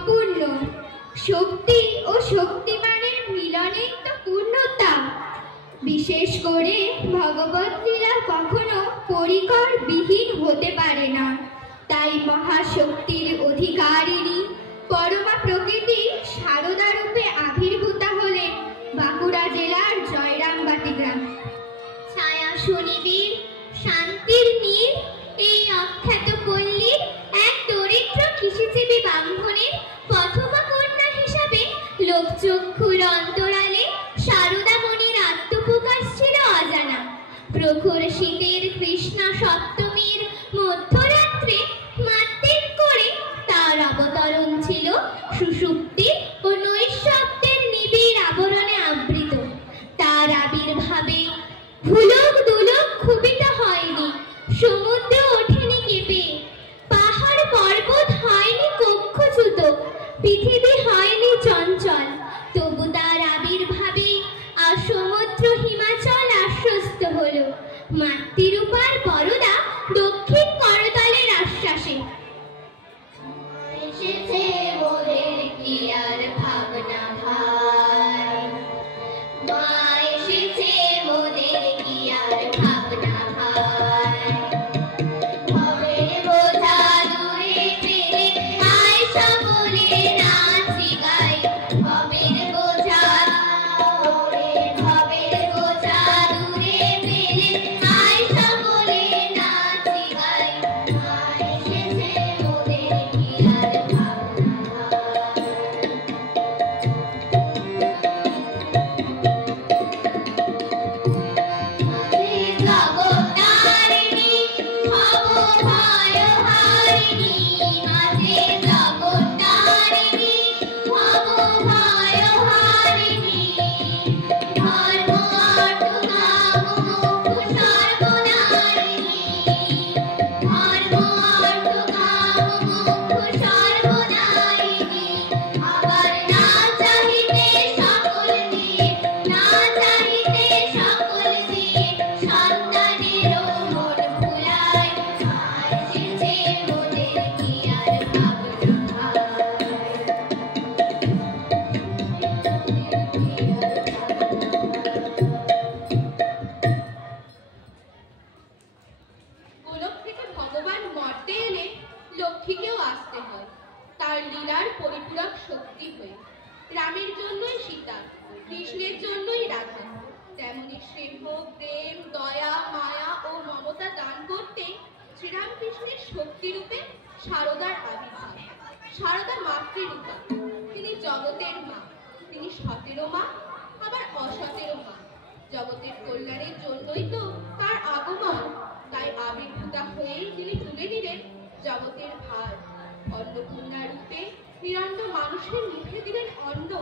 অপূর্ণ। শক্তি ও শক্তিমানের মিলনেই তো পূর্ণতা। বিশেষ করে ভগবত লীলা কখনো পরিকর বিহীন হতে পারে না। তাই মহাশক্তির অধিকারিণী পরমা প্রকৃতি সারদা রূপে আবির্ভূতা হলেন বাঁকুড়া জেলার জয়রামবাটি গ্রামে। ছায়া সুনিবিড়, শান্তির নীড় এই অখ্যাত পল্লীর এক দরিদ্র কৃষিজীবী ব্রাহ্মণের প্রথমা কন্যা হিসাবে লোকচক্ষুর অন্তরালে সারদামণির আত্মপ্রকাশ ছিল অজানা। প্রখর শীতের কৃষ্ণা সপ্তমীর মধ্যরাত্রে মাতৃক করে তার অবতরণ ছিল সুষুপ্তি ও নৈঃশব্দের নিবিড় আবরণে আবৃত। তার আবির্ভাবে ভুলক দুলক ক্ষুবিত হয়নি, সমুদ্র ওঠেনি কেঁপে, পাহাড় পর্বত হয়নি কক্ষচ্যুত, পৃথিবী হয়নি চঞ্চল। তবু তার আবির্ভাবে আর সমুদ্র হিমাচল আশ্বস্ত হলো মাতৃরূপার বরদা দক্ষিণ করতলের আশ্বাসে। এসেছে মোদের কি আর ভাবনা ভাই, মা এসেছে মোদের কি আর ভাবনা ভাই। ভবের বোঝা দূরে ফেলে আয় সকলে নাচি গাই। ভবের বোঝা দূরে ফেলে আয় সকলে নাচি গাই। মা এসেছে মোদের কি আর ভাবনা জগত্তারিণী ভব ভয় হারিণী, মাঝে জগত্তারিণী ভব ভয় হারিণী। ধর্ম অর্থ কাম মোক্ষ সর্বনারিণী, ধর্ম অর্থ কাম মোক্ষ সর্বনারিণী। আবার না চাহিতে সকল দিয়ে, না চাহিতে সকল দিয়ে সন্তানেরও মন ভুলায়। মা এসেছে মোদের কি আর ভাবনা গোলক থেকে ভগবান মর্তে এলে লক্ষ্মীকেও আসতে হয় তার লীলার পরিপূরক শক্তি হয়ে। রামের জন্যই সীতা, কৃষ্ণের জন্যই রাধা। তেমনি স্নেহ, প্রেম, দয়া, মায়া ও মমতা দান করতে শ্রীরামকৃষ্ণের শক্তিরূপে সারদার আবির্ভাব। সারদা মাতৃরূপা, তিনি জগতের মা। তিনি সতেরো মা, আবার অসতেরো মা। জগতের কল্যাণের জন্যই তো তার আগমন। তাই আবির্ভূতা হয়েই তিনি তুলে নিলেন জগতের ভার। অন্নপূর্ণা রূপে নিরন্ন মানুষের মুখে দিলেন অন্ন।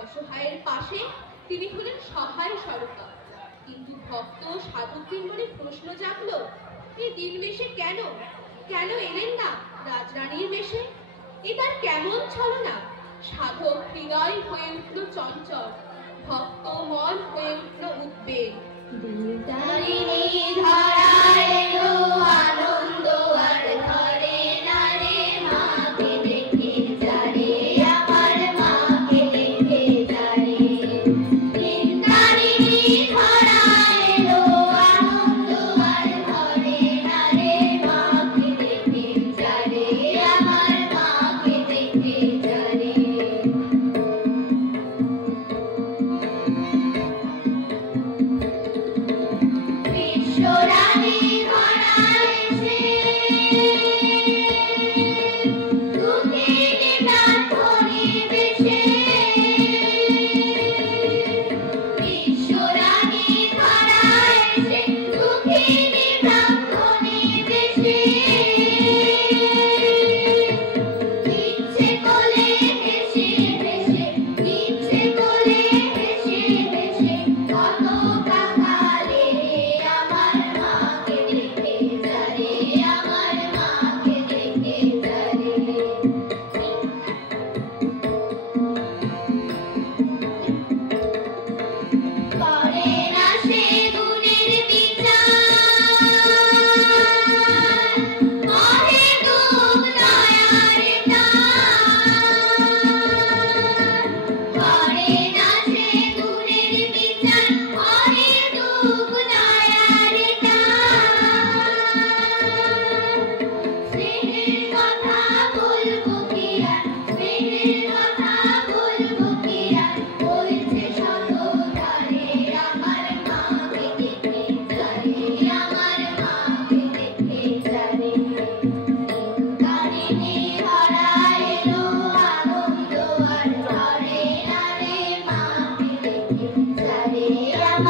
অসহায়ের পাশে তিনি হলেন সহায় স্বরূপা। কিন্তু ভক্ত সাধুকদের মনে প্রশ্ন জাগলো, এই দিনবেশে কেন কেন এলেন না রাজরানীর বেশে? এ তার কেমন ছলনা! সাধক হৃদয় হয়ে উঠল চঞ্চল, ভক্ত মন হয়ে উঠল উদ্বেগ। তারিণী ধরা এলো আনন্দ আর ধরে না রে, মাকে দেখে যারে আমার মাকে দেখে যারে। তারিণী ধরা এলো আনন্দ আর ধরে না রে, মাকে দেখে যারে আমার মাকে দেখে যারে।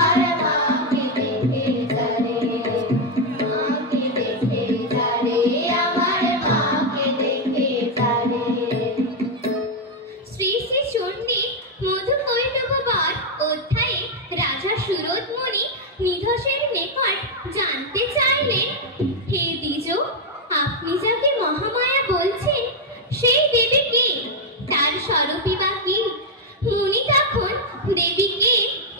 আমার মাকে দেখে যারে, মাকে দেখে যারে, আমার মাকে দেখে যারে। শ্রী শ্রী চণ্ডী মধুকৈটভবৎ অধ্যায়ে রাজা সুরধমণি নিধসের নিকট জানতে চাইলেন, হে দ্বিজ, আপনি যাকে মহামায়া বলছেন সেই দেবী কে, তার স্বরূপই বা কি? মুনি তখন দেবীকে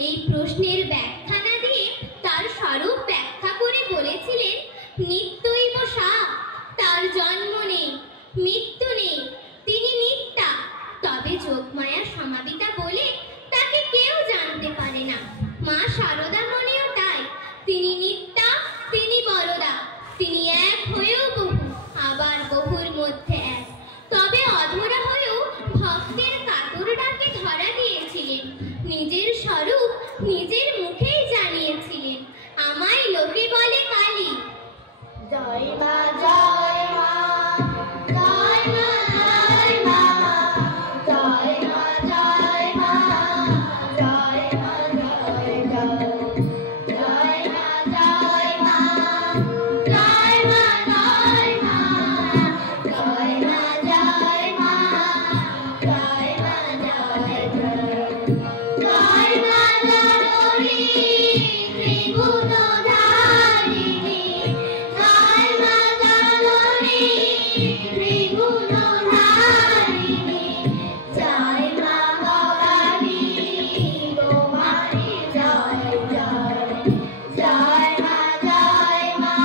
এই প্রশ্নের ব্যাখ্যা না দিয়ে তার স্বরূপ ব্যাখ্যা করে বলেছিলেন, নিত্যৈব সা, তার জন্ম নেই, মৃত্যু নেই, তিনি নিত্যা। তবে যোগমায়া সমাপিতা বলে তাকে কেউ জানতে পারে না। মা শারদা মনেও তাই, তিনি নিত্যা, তিনি বরদা, তিনি এক হয়েও বহু, আবার বহুর মধ্যে এক। তবে অধরা হয়েও ভক্তের কাতর ডাকে ধরা দিয়েছিলেন, নিজের স্বরূপ নিজের মুখেই জানিয়েছিলেন, আমায় লোকে বলে কালী। জয় মা, জয় মা, জয় মা, জয় মা, জয় মা, জয় মা, জয় মা, জয় জয়, জয় মা, জয় মা, জয় মা, জয় মা, জয় মা, জয় মা, জয় মা, জয় জয়, জয় মা জননী ত্রিগুণধারিণী, জয় মা জননী ত্রিগুণধারিণী, জয় মা ভবানী তোমারি জয় জয়, জয় মা, জয় মা,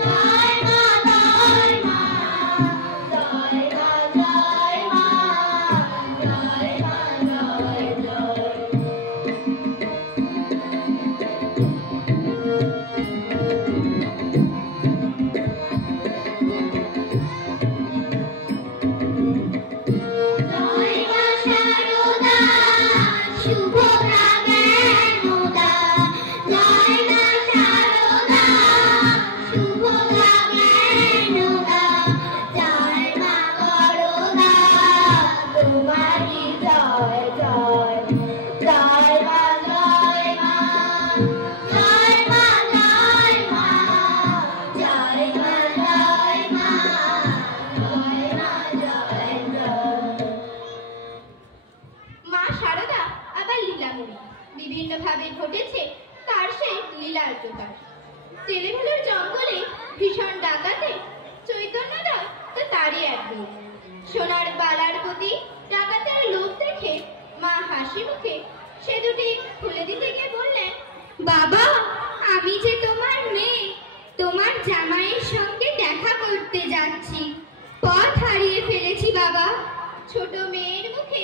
জয় মা, জয় মা, জয় মা, জয় মা, জয় মা, জয় জয়। জয় মা শারদা শুভদা জ্ঞানদা, জয় মা শারদা শুভদা জ্ঞানদা, জয় মা বরদা তোমারি জয় জয়, জয় মা, জয় মা, জয় মা, জয় মা, জয় মা, জয় মা, জয় মা, জয় জয়। মা শারদা আবার লীলাময়ী, বিভিন্ন ভাবে ঘটেছে তার সেই লীলার প্রকাশ। ছেলেমেলার জঙ্গলে ভীষণ ডাকাতে চৈতন্যদা তো তারই এক রূপ। সোনার বালার প্রতি ডাকাতের লোভ দেখে মা হাসি মুখে সে দুটি খুলে দিতে গিয়ে বললেন, বাবা, আমি যে তোমার মেয়ে, তোমার জামাইয়ের সঙ্গে দেখা করতে যাচ্ছি, পথ হারিয়ে ফেলেছি বাবা। ছোট মেয়ের মুখে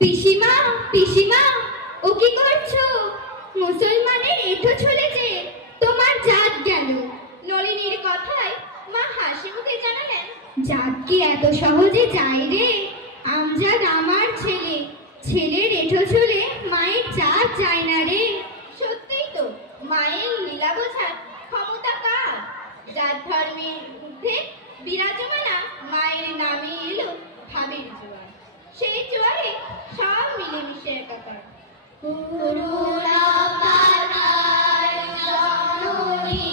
পিসিমা, পিসিমা, ও কি করছো? মুসলমানের এঁঠো চলেছে, তোমার জাত গেল। নলিনীর কথায় মা হাসি মুখে জানালেন, জাত কি এত সহজে যায় রে? আমজাদ আমার ছেলে, ছেলের এঁঠো চলে মায়ের জাত যায় না রে। সত্যিই তো, মায়ের লীলা বোঝার ক্ষমতা কার? জাত ধর্মের ঊর্ধ্বে বিরাজমানা মায়ের নামে এলো ভাবের জোয়ার, সেই জোয়ারে সব মিলেমিশে একাকার। করুণা পাতার জননী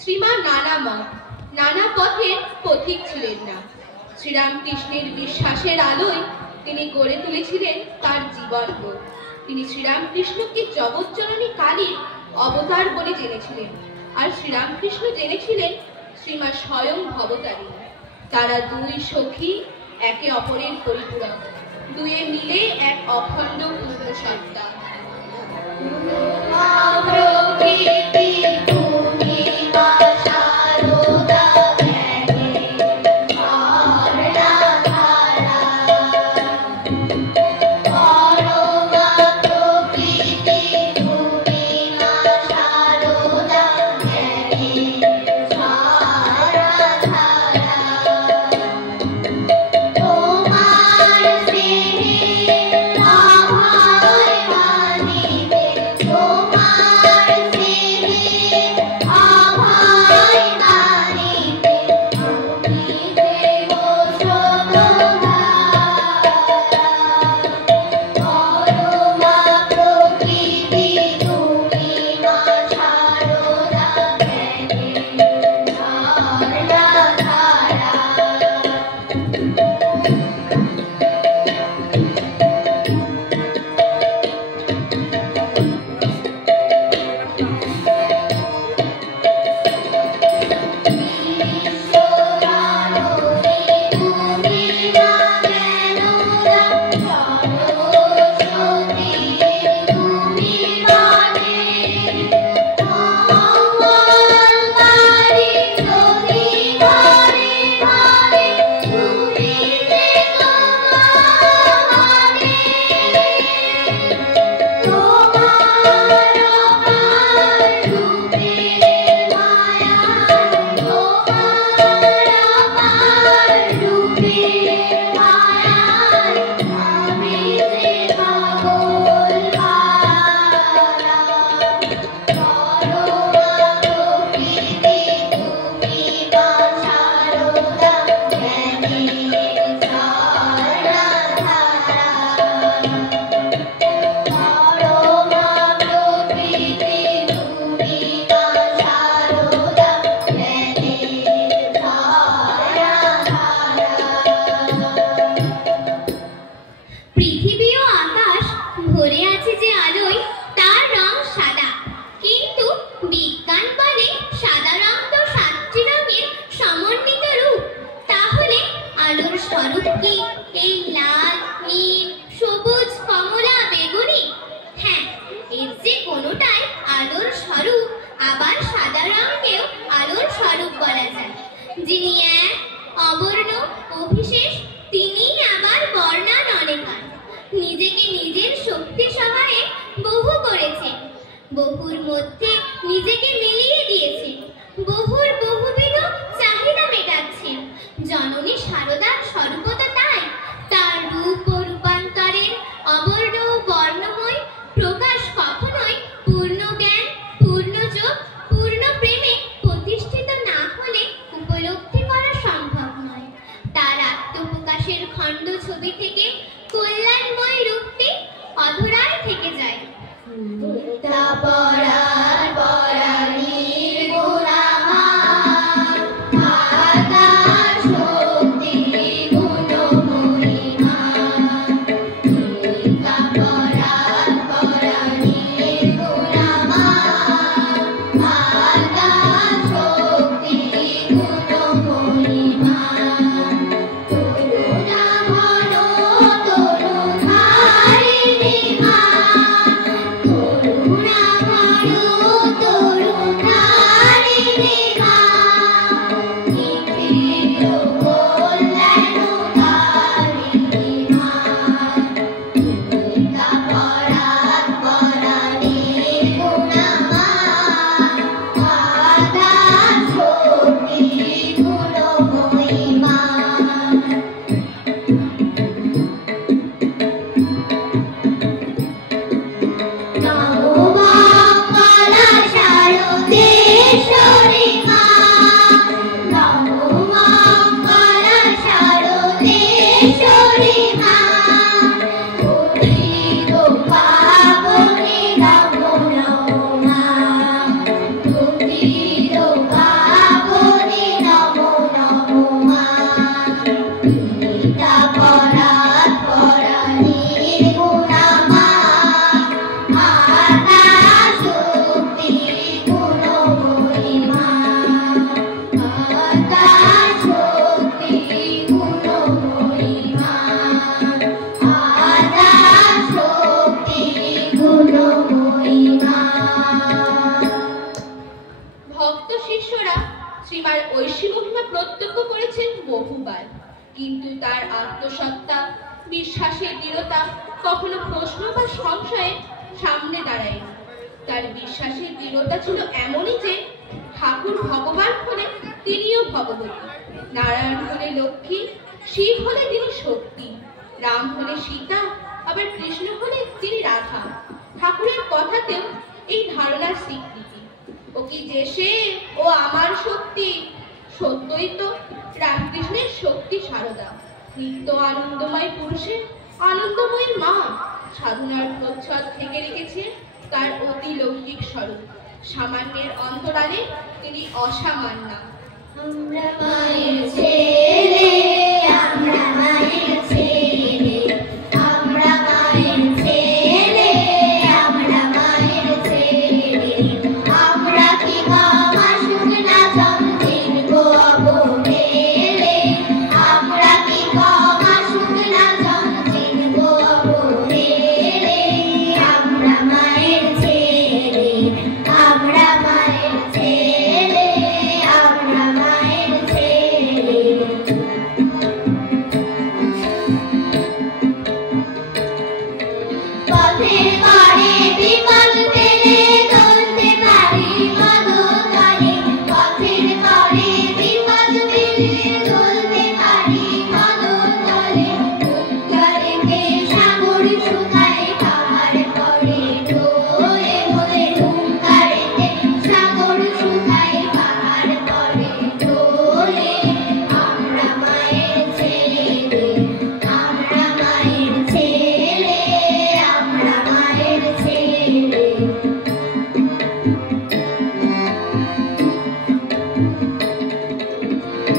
শ্রীমা নানা মত, নানা পথের পথিক ছিলেন না। শ্রীরামকৃষ্ণের বিশ্বাসের আলোয় তিনি গড়ে তুলেছিলেন তার জীবনবোধ। তিনি শ্রীরামকৃষ্ণকে জগৎজননী কালীর অবতার বলে জেনেছিলেন, আর শ্রীরামকৃষ্ণ জেনেছিলেন শ্রীমা স্বয়ং ভবতারিণী। তারা দুই সখী, একে অপরের পরিপূরক, দুয়ে মিলে এক অখণ্ড পূর্ণ সত্তা। পড়ার ভক্ত শিষ্যরা শ্রীমার ঐশী মহিমা প্রত্যক্ষ করেছেন বহুবার, কিন্তু তার আত্মসত্তা, বিশ্বাসের দৃঢ়তা কখনো প্রশ্ন বা সংশয়ে সামনে দাঁড়ায়নি। তার বিশ্বাসের দৃঢ়তা ছিল এমনই যে ঠাকুর ভগবান হলে তিনিও ভগবতী, নারায়ণ হলে লক্ষ্মী, শিব হলে তিনি শক্তি, রাম হলে সীতা, আবার কৃষ্ণ হলে তিনি রাধা। ঠাকুরের কথাতেও এই ধারণার স্বীকৃতি। ও কি যে সে, ও আমার শক্তি, সত্যই তো রামকৃষ্ণের শক্তি সারদা, নিত্য আনন্দময় পুরুষের আনন্দময়ী মা। সাধনার প্রচ্ছদ থেকে রেখেছে তার অতি লৌকিক স্বরূপ। সামান্যের অন্তরালে তিনি অসামান্যা। আমরা মায়ের ছেলে, আমরা মায়ের ছেলে, আমরা মায়ের ছেলে, আমরা মায়ের ছেলে, আমরা কি ক্ষমা শুকনা জমদিন গো অবহেলে, আমরা কি ক্ষমা শুকনা জমদিন গো অবহেলে, আমরা মায়ের ছেলে, আমরা মায়ের ছেলে, আমরা মায়ের ছেলে। পথের পাড়ে বিপদ পেলে চলতে পারি মদতলে, পথের পাড়ে বিপদ পেলে চলতে পারি মদতলে, হুঙ্কারেতে সাগর শুকায় পাহাড় পড়ে ঢলে বলে, হুঙ্কারেতে সাগর শুকায় পাহাড় পড়ে ঢলে, আমরা মায়ের ছেলে, আমরা মায়ের ছেলে, আমরা মায়ের ছেলে।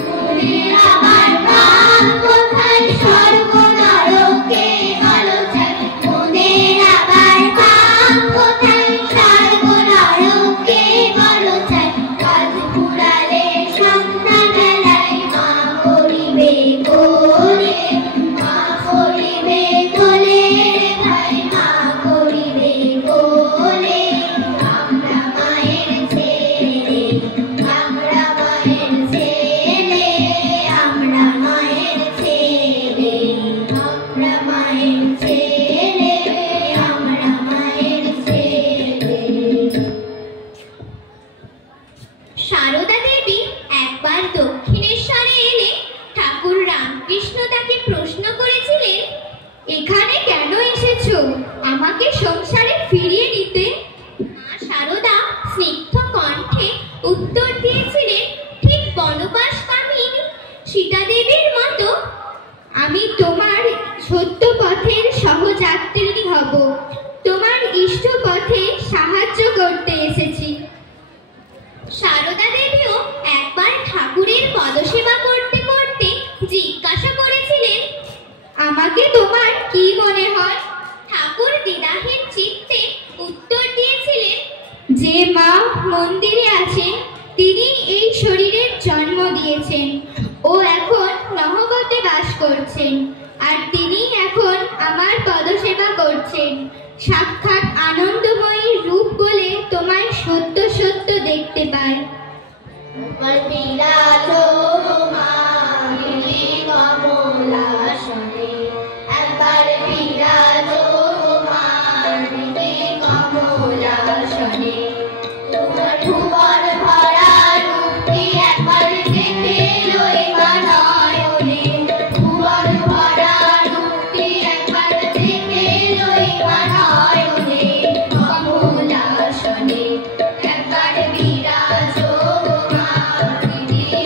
মনের আমার প্রাণ কোথায় স্বর্গ নরকে বলো চাই, মনের আমার প্রাণ কোথায় স্বর্গ নরকে বলো চাই, কাজ ফুরালে সন্ধ্যাবেলায় মা করিবে কোলে, মা করিবে কোলে রে ভাই, মা করিবে কোলে, আমরা মায়ের ছেলে, আমরা মায়ের ছেলে, আমরা মায়ের ছেলে, আমরা মায়ের ছেলে, আমরা মায়ের ছেলে। সারদা দেবী একবার দক্ষিণেশ্বরে এলে ঠাকুর রামকৃষ্ণ তাকে প্রশ্ন করেছিলেন, এখানে কেন এসেছো? আমাকে সংসারে ফিরিয়ে নিতে? মা সারদা স্নিগ্ধ কণ্ঠে উত্তর দিয়েছিলেন, ঠিক বনবাসকামিনী সীতা দেবীর মতো আমি তোমার সত্য পথের সহযাত্রী হব, তোমার ইষ্ট পথে সাহায্য করতে এসেছি। সারদা দেবীও একবার ঠাকুরের পদসেবা করতে করতে জিজ্ঞাসা করেছিলেন, আমাকে তোমার কি মনে হয়? ঠাকুর দ্বিধাহীন চিত্তে উত্তর দিয়েছিলেন, যে মা মন্দিরে আছেন তিনি এই শরীরের জন্ম দিয়েছেন, ও এখন নহবতে বাস করছেন, আর তিনি এখন আমার পদসেবা করছেন। সাক্ষাৎ আনন্দময়ী রূপ বলে তোমায় সত্য সত্য দেখতে পাই। তোমার বিরাজো মা গিরি কমলাসনে, একবার বিরাজো মা গিরি কমলাসনে, তোমার ভুবন ভরা রূপটি একবার দেখে লই মা নয়নে, ভুবন ভরা রূপটি একবার দেখে লই মা নয়নে, কমলাসনে একবার বিরাজো মা গিরি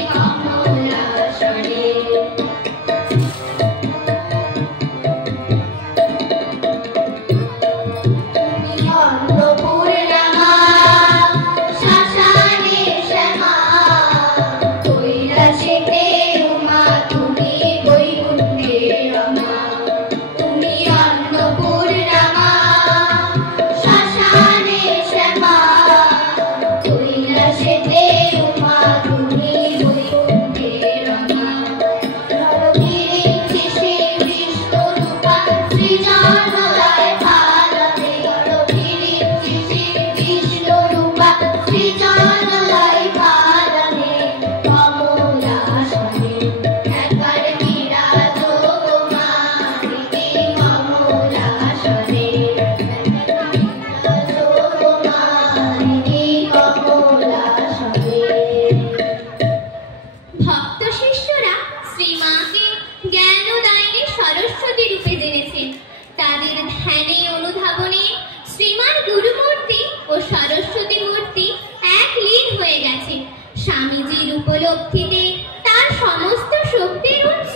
উপলব্ধিতে তার সমস্ত শক্তির উৎস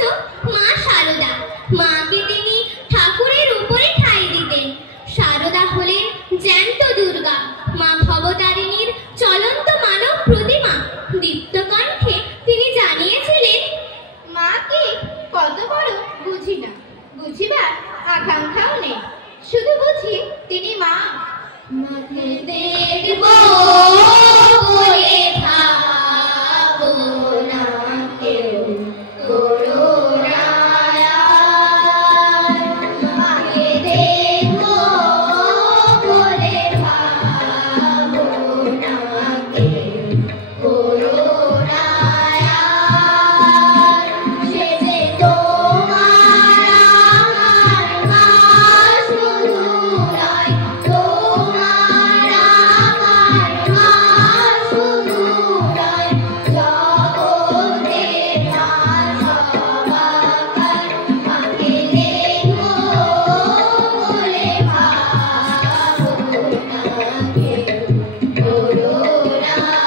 মা শারদা। মাকে তিনি ঠাকুরের উপরে ঠাঁই দিতেন। শারদা হলেন জ্যান্ত দুর্গা, মা ভবতারিণীর চলন্ত মানব প্রতিমা। দীপ্তকণ্ঠে তিনি জানিয়েছিলেন, মাকে কত বড় বুঝি না, বুঝিবার আকাঙ্ক্ষাও নেই, শুধু বুঝি তিনি মা। মাকে দেখব বলে ভাবো না কেউ করুণায়, মাকে দেখব বলে ভাবো না কেউ করুণায়, সে যে তোমার আমার মা শুধু নয়, তোমার আমার মা শুধু নয়, জগতের মা সবাকার। মাকে দেখব বলে ভাবো না কেউ করুণায়।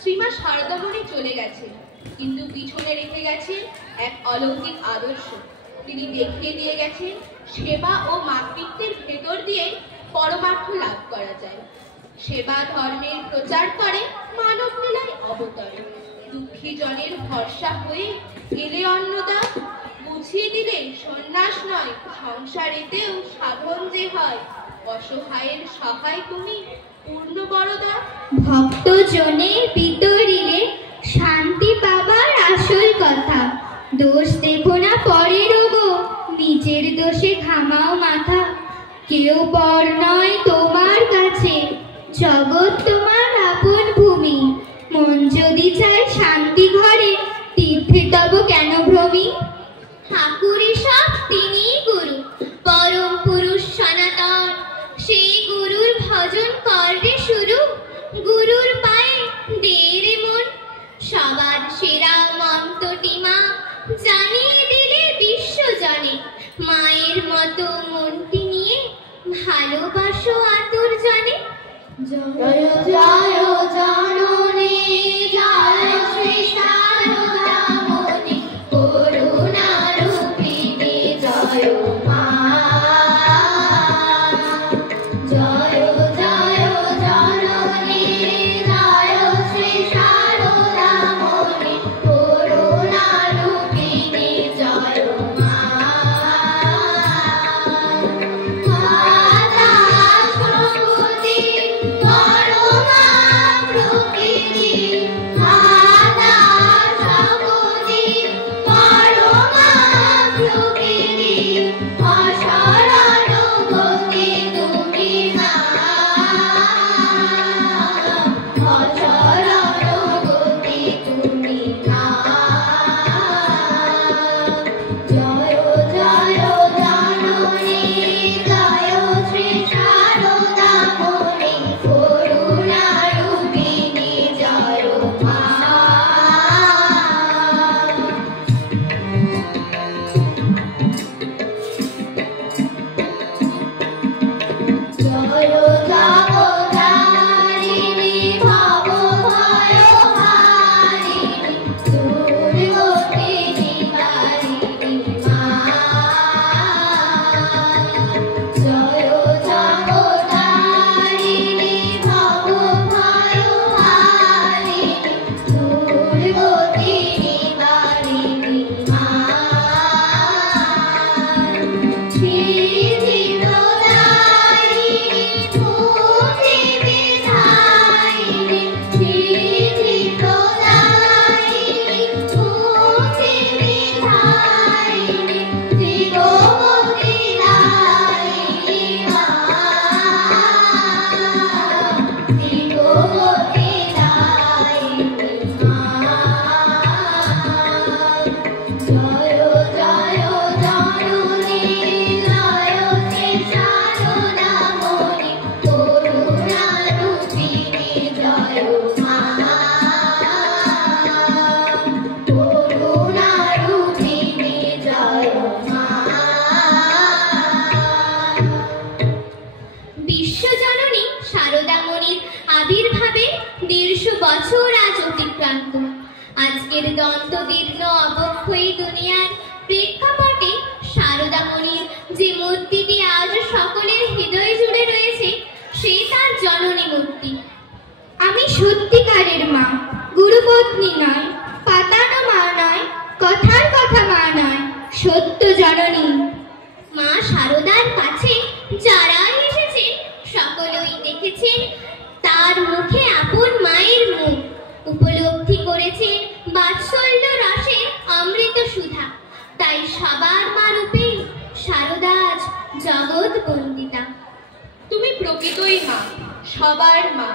শ্রীমা শারদামণি চলে গেছেন, কিন্তু পিছনে রেখে গেছেন এক অলৌকিক আদর্শ। তিনি দেখিয়ে দিয়ে গেছেন সেবা ও মাতৃত্বের ভেতর দিয়ে পরমার্থ লাভ করা যায়। সেবা ধর্মের প্রচার করে মানব মেলায় অবতরে, দুঃখী জনের ভরসা হয়ে গেলে অন্নদান, বুঝিয়ে দিলে সন্ন্যাস নয়, সংসারেতেও সাধন যে হয়, অসহায়ের সহায় তুমি পূর্ণ বরদা। ভক্ত জনের ভিতরিলে শান্তি পাবার আসল কথা। দোষ দেখো না পরের গো, নিজের দোষে ঘামাও মাথা। কেউ পর নয় তোমার কাছে, জগৎ তোমার আপন ভূমি। মন যদি চায় শান্তি ঘরে, তীর্থে তব কেন ভ্রমি। ঠাকুরই সব তিনি গুরু, পরম পুরুষ সনাতন। সেই গুরুর ভজন করবে শুরু, গুরুর পায়ে দে মন। সবার সেরা মন্ত্রটি মা জানিয়ে দিলে বিশ্বজনে। মায়ের মতো মনটি নিয়ে ভালোবাসো আতুর জনে। জয় জয় জননী জয় শ্রী শারদামণি, করুণা রূপিণী জয় মা। জয় জয় জননী জয় শ্রী শারদামণি, করুণা রূপিণী জয় মা। বছর আজ অতিক্রান্ত। আজকের দন্তদীর্ণ অবক্ষয়ী দুনিয়ার প্রেক্ষাপটে শারদামণির যে মূর্তিটি আজ সকলের হৃদয় জুড়ে রয়েছে, সে তার জননী মূর্তি। আমি সত্যিকারের মা, গুরুপত্নী নয়, পাতানো মা নয়, কথার কথা মা নয়, সত্য জননী। মা শারদার কাছে যারাই এসেছেন সকলেই দেখেছেন তার মুখে আপন মায়ের মুখ, উপলব্ধি করেছেন বাৎসল্য রসের অমৃত সুধা। তাই সবার মা রূপে শারদা আজ জগৎ বন্দিতা। তুমি প্রকৃতই মা, সবার মা।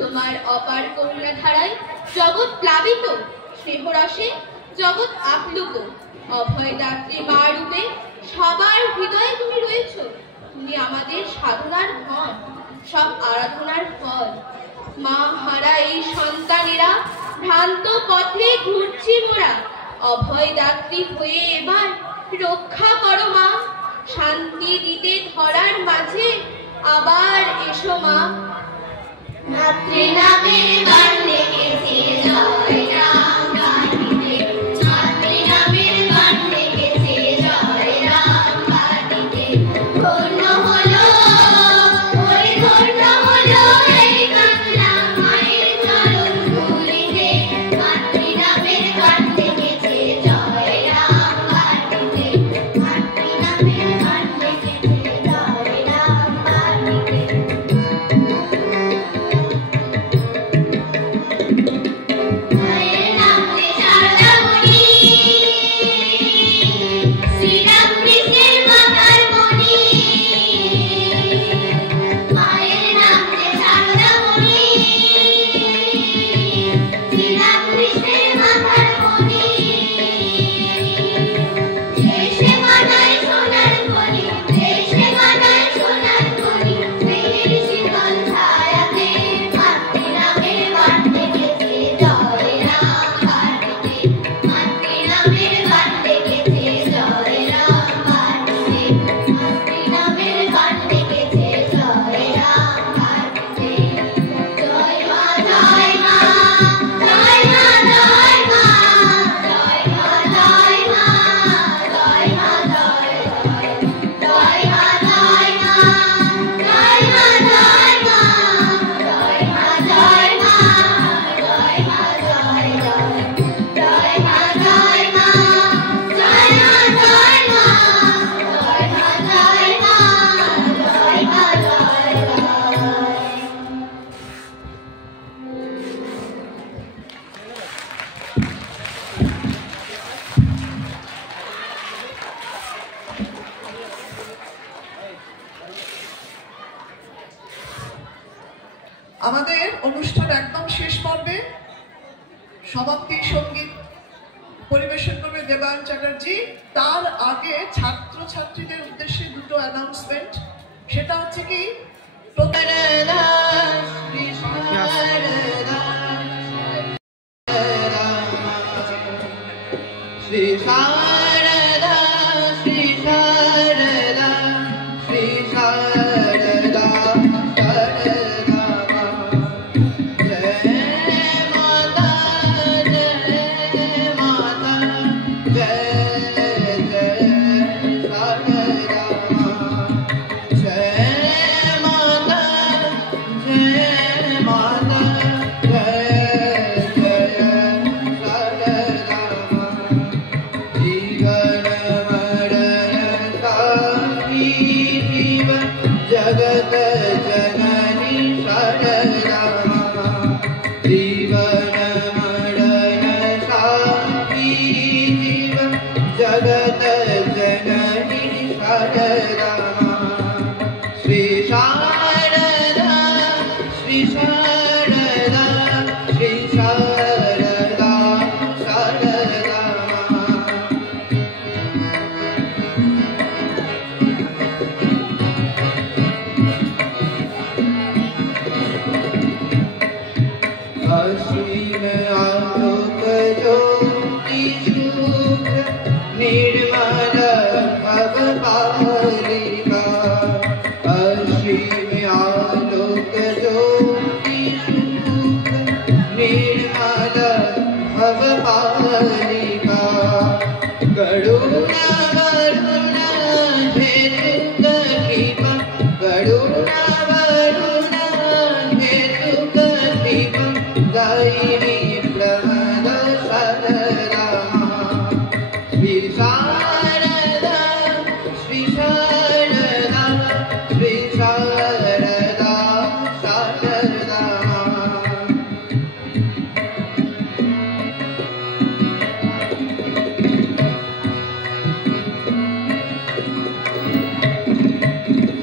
তোমার অপার করুণা ধারায় জগৎ প্লাবিত, স্নেহরসে জগৎ আপ্লুত। অভয়দাত্রী মা রূপে সবার হৃদয়ে তুমি রয়েছ। তুমি আমাদের সাধনার ধন, সব আরাধনার ফল। মা হারা এই সন্তানেরা ভ্রান্ত পথে ঘুরছি মোরা। অভয়দাত্রী হয়ে এবার রক্ষা করো মা, শান্তি দিতে ধরার মাঝে আবার এসো মা। মাতৃনামের গান লেগেছে জয় রাম গাহিতে, মাতৃনামের গান লেগেছে জয় রাম গাহিতে। ধন্য হলো ওই ধন্য হলো এই বাংলা মায়ের চরণ ধুলিতে। মাতৃনামের গান লেগেছে জয় রাম গাহিতে, মাতৃনামের গান লেগেছে জয় রাম গাহিতে। আমাদের অনুষ্ঠান একদম শেষ পর্বে সমাপ্তি সঙ্গীত পরিবেশন করবে দেবায়ন চ্যাটার্জি। তার আগে ছাত্রছাত্রীদের উদ্দেশ্যে দুটো অ্যানাউন্সমেন্ট। সেটা হচ্ছে কি, শ্রী শারদা শ্রী শারদা শ্রী শারদা শারদা জয় মাতা জয় জয় শারদা জয় মাতা जगत जननी शारदा जीवन मरण साक्षी जीव जगत जननी शारदा श्री शारदा श्री शारदा श्री शारदा शारदा असीम आलोक ज्योति शुभ्र निर्मल भव पालिका असीम आलोक ज्योति शुभ्र निर्मल भव पालिका करुणा वरुणा हेतु कृपा करुणा वरुणा हेतु कृपा दायिनी प्रमद शारदा श्री शारदा श्री शारदा श्री शारदा शारदा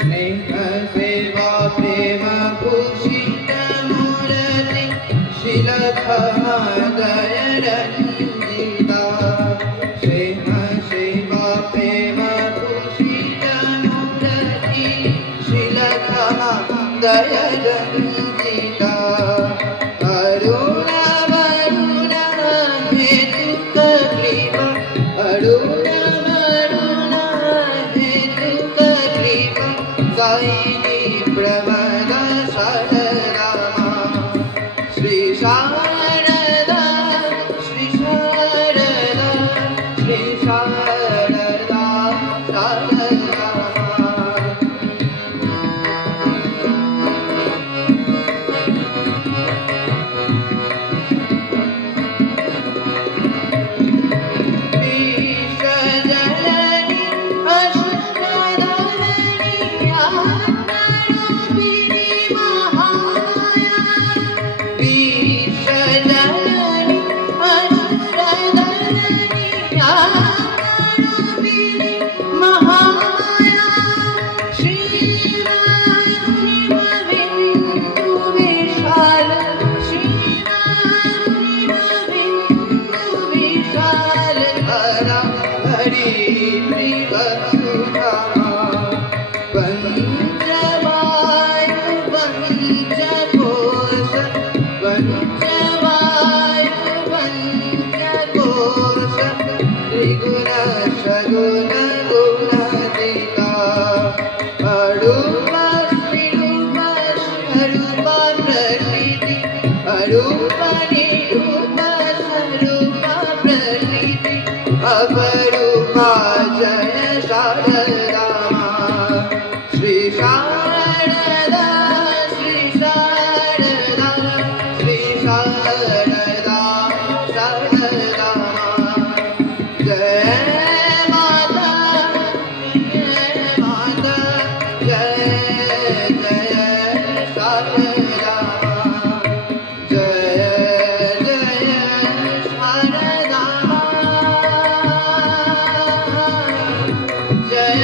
स्नेह सेवा प्रेम भूषित मूर्ति शिलखमदय रंजिता स्नेह सेवा प्रेम भूषित मूर्ति शिलखमदय रंजिता अरुणा वरुणा हेतु कृपा अरुणा वरुणा हेतु कृपा दायिनी प्रमद शारदा श्री शारदा श्री शारदा श्री शारदा शारदा विश्वजननी अश्वदलनी आत्मरूपिणी महाया विश्वजननी अश्वदलनी आत्मरूपिणी महाया श्रीमान शिवबिन्दु विशाल श्रीमान शिवबिन्दु विशाल धरा हरि वसुधामा पंचवायु पंचकोश पंचवायु पंचकोश त्रिगुण सगुण गुणातीता अरूप श्रीरूप स्वरूप प्रकृति अरूप निरूप स्वरूप प्रकृति अपरूपा जय शारदा श्री शारदा श्री शारदा श्री शारदा शारदा जय माता जय जय शारदा जय जय शारदा जय